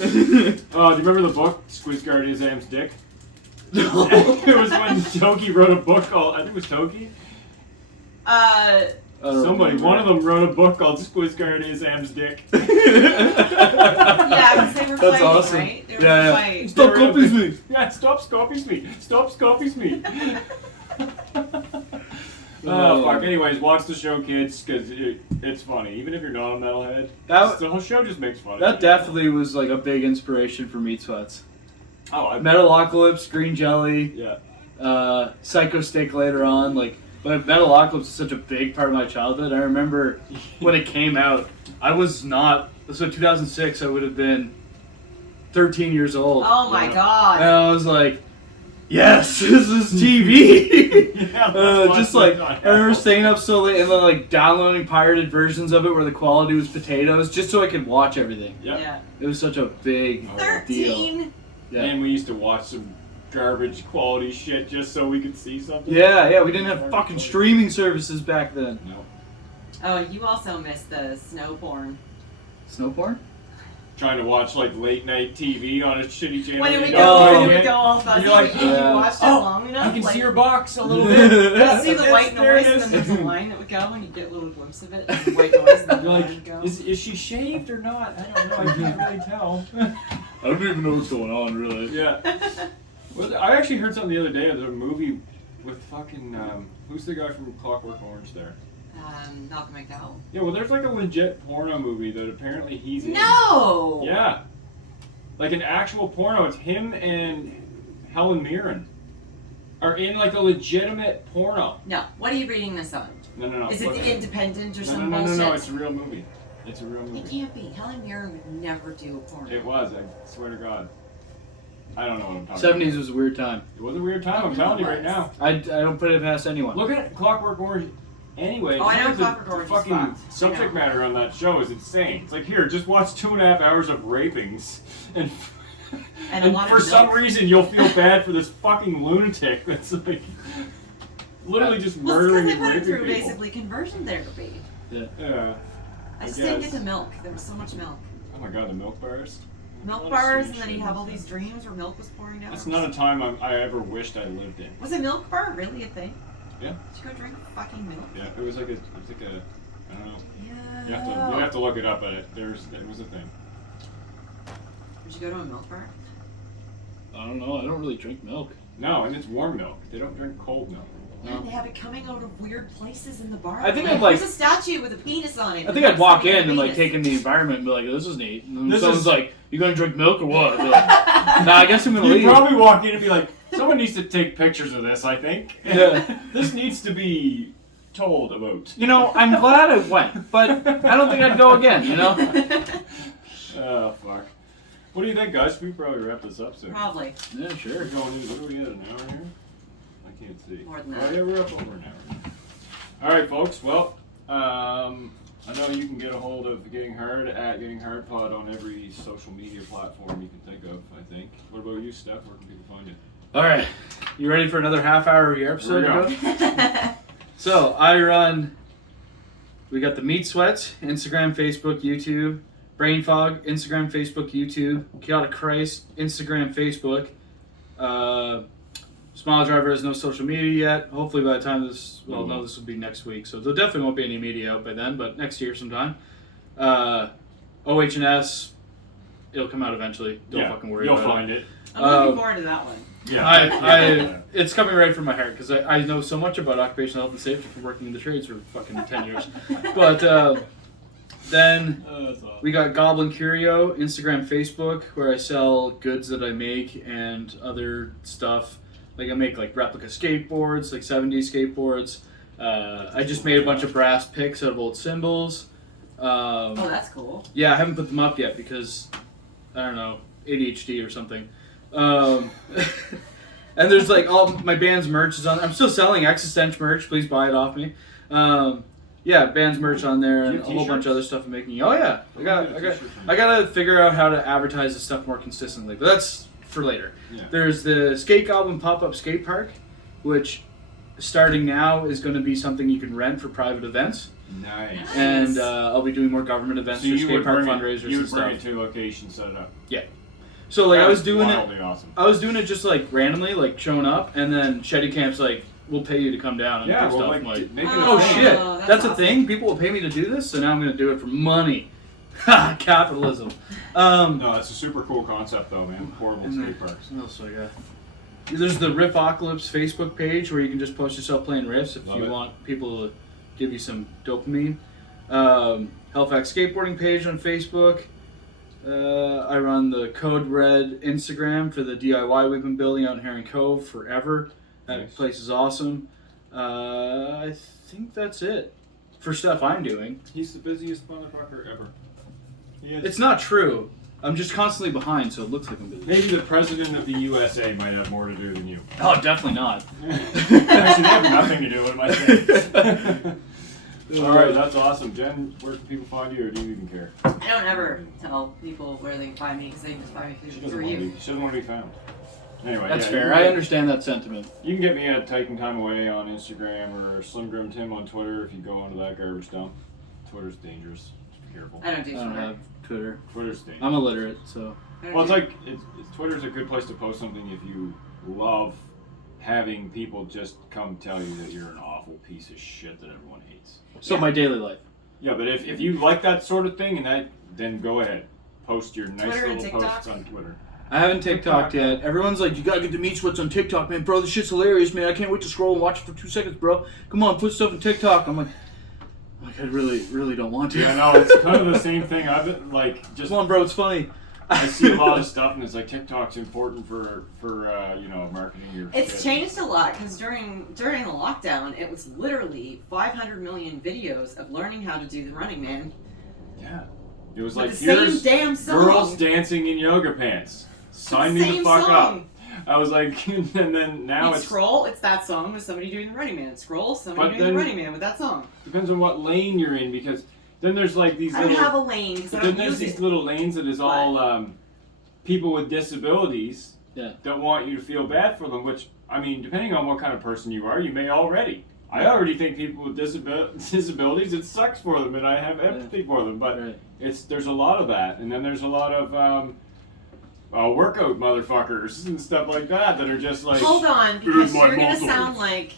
Oh, do you remember the book, Squeeze Guardian's Am's Dick? No. It was when Toki wrote a book called, I think it was Toki? Somebody, one of them wrote a book called Squeeze Guardian's Am's Dick. Yeah, because they were That's fighting, awesome. right? They were Yeah. fighting. Stop copying me! Yeah, stop copying me! Stop copying me! Oh, fuck. Anyways, watch the show, kids, because it's funny. Even if you're not a metalhead, the whole show just makes fun That of it. definitely was like a big inspiration for Meat Sweats. Oh, Metalocalypse, Green Jelly, yeah. Psycho Stick later on. Like, but Metalocalypse is such a big part of my childhood. I remember when it came out, I was not. So 2006, I would have been 13 years old. Oh my And god. I was like, yes, this is TV. Yeah, Just like, I remember staying up so late and then like downloading pirated versions of it where the quality was potatoes just so I could watch everything. Yep. Yeah. It was such a big deal. 13. Yeah. And we used to watch some garbage quality shit just so we could see something. Yeah, we didn't have fucking streaming services back then. No. Oh, you also missed the snow porn. Snow porn? Trying to watch like late night TV on a shitty channel. When it would you go, don't when it get. would go all fuzzy, You're like, if you yeah. watched it Oh, long enough, I can like, see your box a little bit. you'd see the Yes, white there noise, it and is. then there's a line that would go, and you'd get a little glimpse of it, and the white noise, and then the You're line like, would go. is she shaved or not? I don't know. I can't really tell. I don't even know what's going on, really. Yeah. Well, I actually heard something the other day. There's a movie with fucking who's the guy from Clockwork Orange there? Malcolm McDowell. Yeah, well, there's like a legit porno movie that apparently he's in. No! Yeah. Like an actual porno. It's him and Helen Mirren are in like a legitimate porno. No. What are you reading this on? No. Is it The Independent or No, some no, bullshit? it's a real movie. It's a real It movie. can't be. Helen Mirren would never do a porno. It was, I swear to God. I don't know what I'm talking 70s about. was a weird time. It was a weird time, I'm telling you right now. I don't put it past anyone. Look at Clockwork Orange. Anyway, Oh, I know the Clockwork Orange is fucking fucked. subject I know. matter on that show is insane. It's like, here, just watch 2.5 hours of rapings, and And a lot for of some milk. reason you'll feel bad for this fucking lunatic that's like literally just Well, murdering it's and because they put raping him through people. basically conversion therapy. Yeah. I just I didn't guess. get the milk. There was so much milk. Oh my god, the milk bars. Milk Well, bars, shit, and then shit. he'd have all these dreams where milk was pouring down. That's not a time I ever wished I lived in. Was a milk bar really a thing? Yeah. Did you go drink fucking milk? Yeah, it was like a, I don't know. Yeah. You have to look it up, but it was a thing. Would you go to a milk bar? I don't know. I don't really drink milk. No, and it's warm milk. They don't drink cold milk. Yeah, they have it coming out of weird places in the bar. I think I'd like- There's a statue with a penis on it. I think I'd walk It's in and like penis. take in the environment and be like, this is neat. And then This someone's is- like, you gonna drink milk or what? I'd be like, nah, I guess I'm gonna You'd leave. probably walk in and be like, someone needs to take pictures of this, I think. Yeah. This needs to be told about. You know, I'm glad I went, but I don't think I'd go again, you know? Oh, fuck. What do you think, guys? We probably wrap this up soon. Probably. Yeah, We're sure. going in, what are we at, an hour here? I can't see. More than Oh, that. yeah, we're up over an hour. Alright, folks. Well, I know you can get a hold of Getting Hard at Getting Hard Pod on every social media platform you can think of, I think. What about you, Steph? Where can people find you? All right. You ready for another half-hour of your episode? Here we to go. go? So, we got the Meat Sweats, Instagram, Facebook, YouTube. Brain Fog, Instagram, Facebook, YouTube. Chaotic Christ, Instagram, Facebook. Smile Driver has no social media yet. Hopefully by the time this will be next week. So there definitely won't be any media out by then, but next year sometime. OH&S, it'll come out eventually. Don't fucking worry You'll about find it. I'm looking forward to that one. Yeah. It's coming right from my heart because I know so much about occupational health and safety from working in the trades for fucking 10 years. But then we got Goblin Curio, Instagram, Facebook, where I sell goods that I make and other stuff. Like I make like replica skateboards, like 70s skateboards. I just made a bunch of brass picks out of old cymbals. Oh, that's cool. Yeah, I haven't put them up yet because, I don't know, ADHD or something. And there's like all my band's merch is on. I'm still selling Existench merch. Please buy it off me. Yeah, band's merch on there and a whole bunch of other stuff I'm making. Oh yeah, I gotta figure out how to advertise this stuff more consistently. But that's for later. Yeah. There's the Skate Goblin pop-up skate park, which starting now is going to be something you can rent for private events. Nice. And I'll be doing more government events for skate park fundraisers and stuff. You would bring it to a location, set it up. Yeah. So like I was doing it. Awesome. I was doing it just like randomly, like showing up, and then Shetty Camp's like, "We'll pay you to come down and do stuff." Like, oh shit, that's a thing. People will pay me to do this, so now I'm going to do it for money. Ha! Capitalism. No, that's a super cool concept, though, man. Portable skate parks. What else do I got? There's the Riffocalypse Facebook page where you can just post yourself playing riffs if you want people to give you some dopamine. Halifax Skateboarding page on Facebook. I run the Code Red Instagram for the DIY we've been building out in Heron Cove forever. That place is awesome. I think that's it for stuff I'm doing. He's the busiest motherfucker ever. It's not true. I'm just constantly behind, so it looks like I'm busy. Maybe the president of the USA might have more to do than you. Oh, definitely not. Actually, they have nothing to do with my thing. All right, that's awesome. Jen, where can people find you, or do you even care? I don't ever tell people where they can find me because they just find me through you. She doesn't want to be found. Anyway, that's fair. I understand that sentiment. You can get me at Taking Time Away on Instagram or Slim Grim Tim on Twitter if you go onto that garbage dump. Twitter's dangerous. Just be careful. I don't do Twitter. I don't have Twitter. Twitter's dangerous. I'm illiterate, so. Well, it's like Twitter's a good place to post something if you love having people just come tell you that you're an awful piece of shit that everyone hates. So my daily life. Yeah, but if you like that sort of thing, then go ahead. Post your nice Twitter little posts on Twitter. I haven't TikToked yet. Everyone's like, you gotta get the meat sweats on TikTok, man. Bro, this shit's hilarious, man. I can't wait to scroll and watch it for 2 seconds, bro. Come on, put stuff on TikTok. I'm like, I really don't want to. Yeah, no, it's kind of the same thing. I've been like, just come on, bro, it's funny. I see a lot of stuff, and it's like TikTok's important for marketing your. It's shit. changed a lot because during the lockdown, it was literally 500 million videos of learning how to do the Running Man. Yeah, it was like the here's same damn song. Girls dancing in yoga pants. Sign me the fuck up. I was like, and then now it's Scroll. It's that song with somebody doing the Running Man. Scroll. Somebody doing the Running Man with that song. Depends on what lane you're in because. Then there's like these I don't have a lane because I don't Then there's use these little lanes that is all people with disabilities don't want you to feel bad for them, which, I mean, depending on what kind of person you are, you may already. I already think people with disabilities, it sucks for them, and I have empathy for them, but there's a lot of that. And then there's a lot of workout motherfuckers and stuff like that are just like... Hold on, because you're going to sound like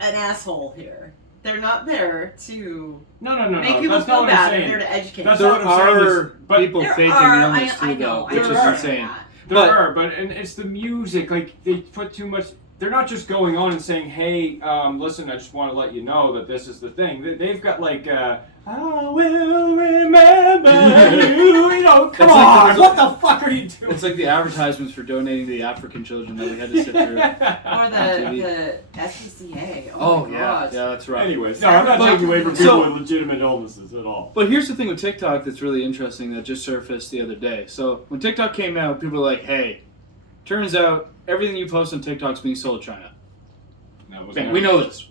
an asshole here. They're not there to make people feel bad. They're there to educate. That's there what I'm are people faking illness too, though, which is insane. There are, but it's the music. Like they put too much. They're not just going on and saying, "Hey, listen, I just want to let you know that this is the thing." They've got like, "I will remember you." You know, come on. What the fuck are you doing? It's like the advertisements for donating to the African children that we had to sit through. Or the SPCA. Oh my God. Yeah, that's right. Anyways, no, I'm not taking away from people with legitimate illnesses at all. But here's the thing with TikTok that's really interesting that just surfaced the other day. So when TikTok came out, people were like, "Hey, turns out everything you post on TikTok is being sold to China." Bang, we know this.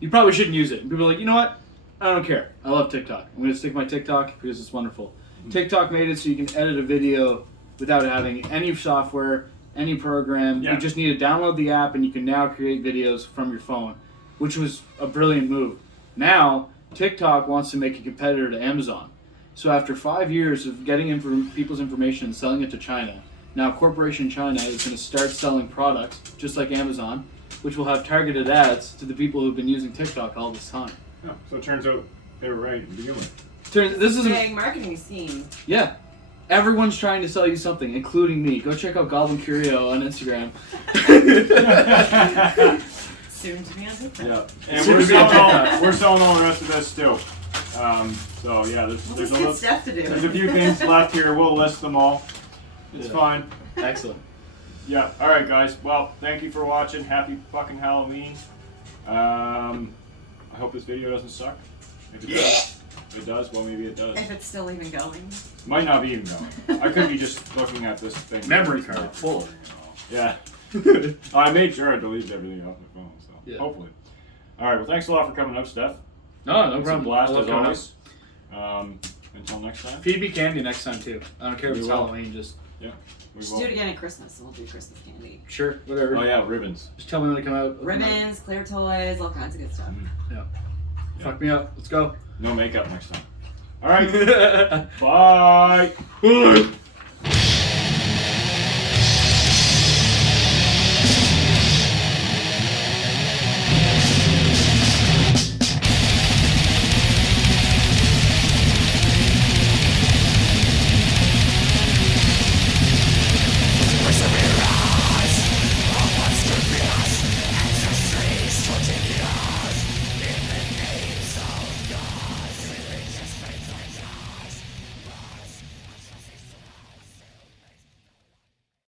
You probably shouldn't use it. And people are like, you know what? I don't care. I love TikTok. I'm going to stick my TikTok because it's wonderful. TikTok made it so you can edit a video without having any software, any program. Yeah. You just need to download the app and you can now create videos from your phone, which was a brilliant move. Now, TikTok wants to make a competitor to Amazon. So after 5 years of getting people's information and selling it to China, now Corporation China is going to start selling products just like Amazon, which will have targeted ads to the people who've been using TikTok all this time. Oh, so it turns out they were right to begin with. This is a marketing scheme. Yeah. Everyone's trying to sell you something, including me. Go check out Goblin Curio on Instagram. Soon to be on TikTok. Yeah, and Soon we're to be on selling, TikTok. we're selling all the rest of this too. So yeah, Well, there's good stuff to do. there's a few things left here. We'll list them all. It's Yeah. fine. Excellent. Yeah. All right, guys. Well, thank you for watching. Happy fucking Halloween. I hope this video doesn't suck. If it does, it does. Well, maybe it does. If it's still even going. Might not be even going. I could be just looking at this thing. Memory card full. Yeah. I made sure I deleted everything off my phone. So Yeah. hopefully. All right. Well, thanks a lot for coming up, Steph. No It's a problem. blast I love as coming always. Until next time. Feed me candy next time too. I don't care if We it's will. Halloween. Just We Just will. do it again at Christmas. We'll do Christmas candy. sure, whatever. Oh yeah, ribbons. Just tell me when they come out. Ribbons, clear toys, all kinds of good stuff. Yeah. Fuck me up. Let's go. No makeup next time. All right. Bye.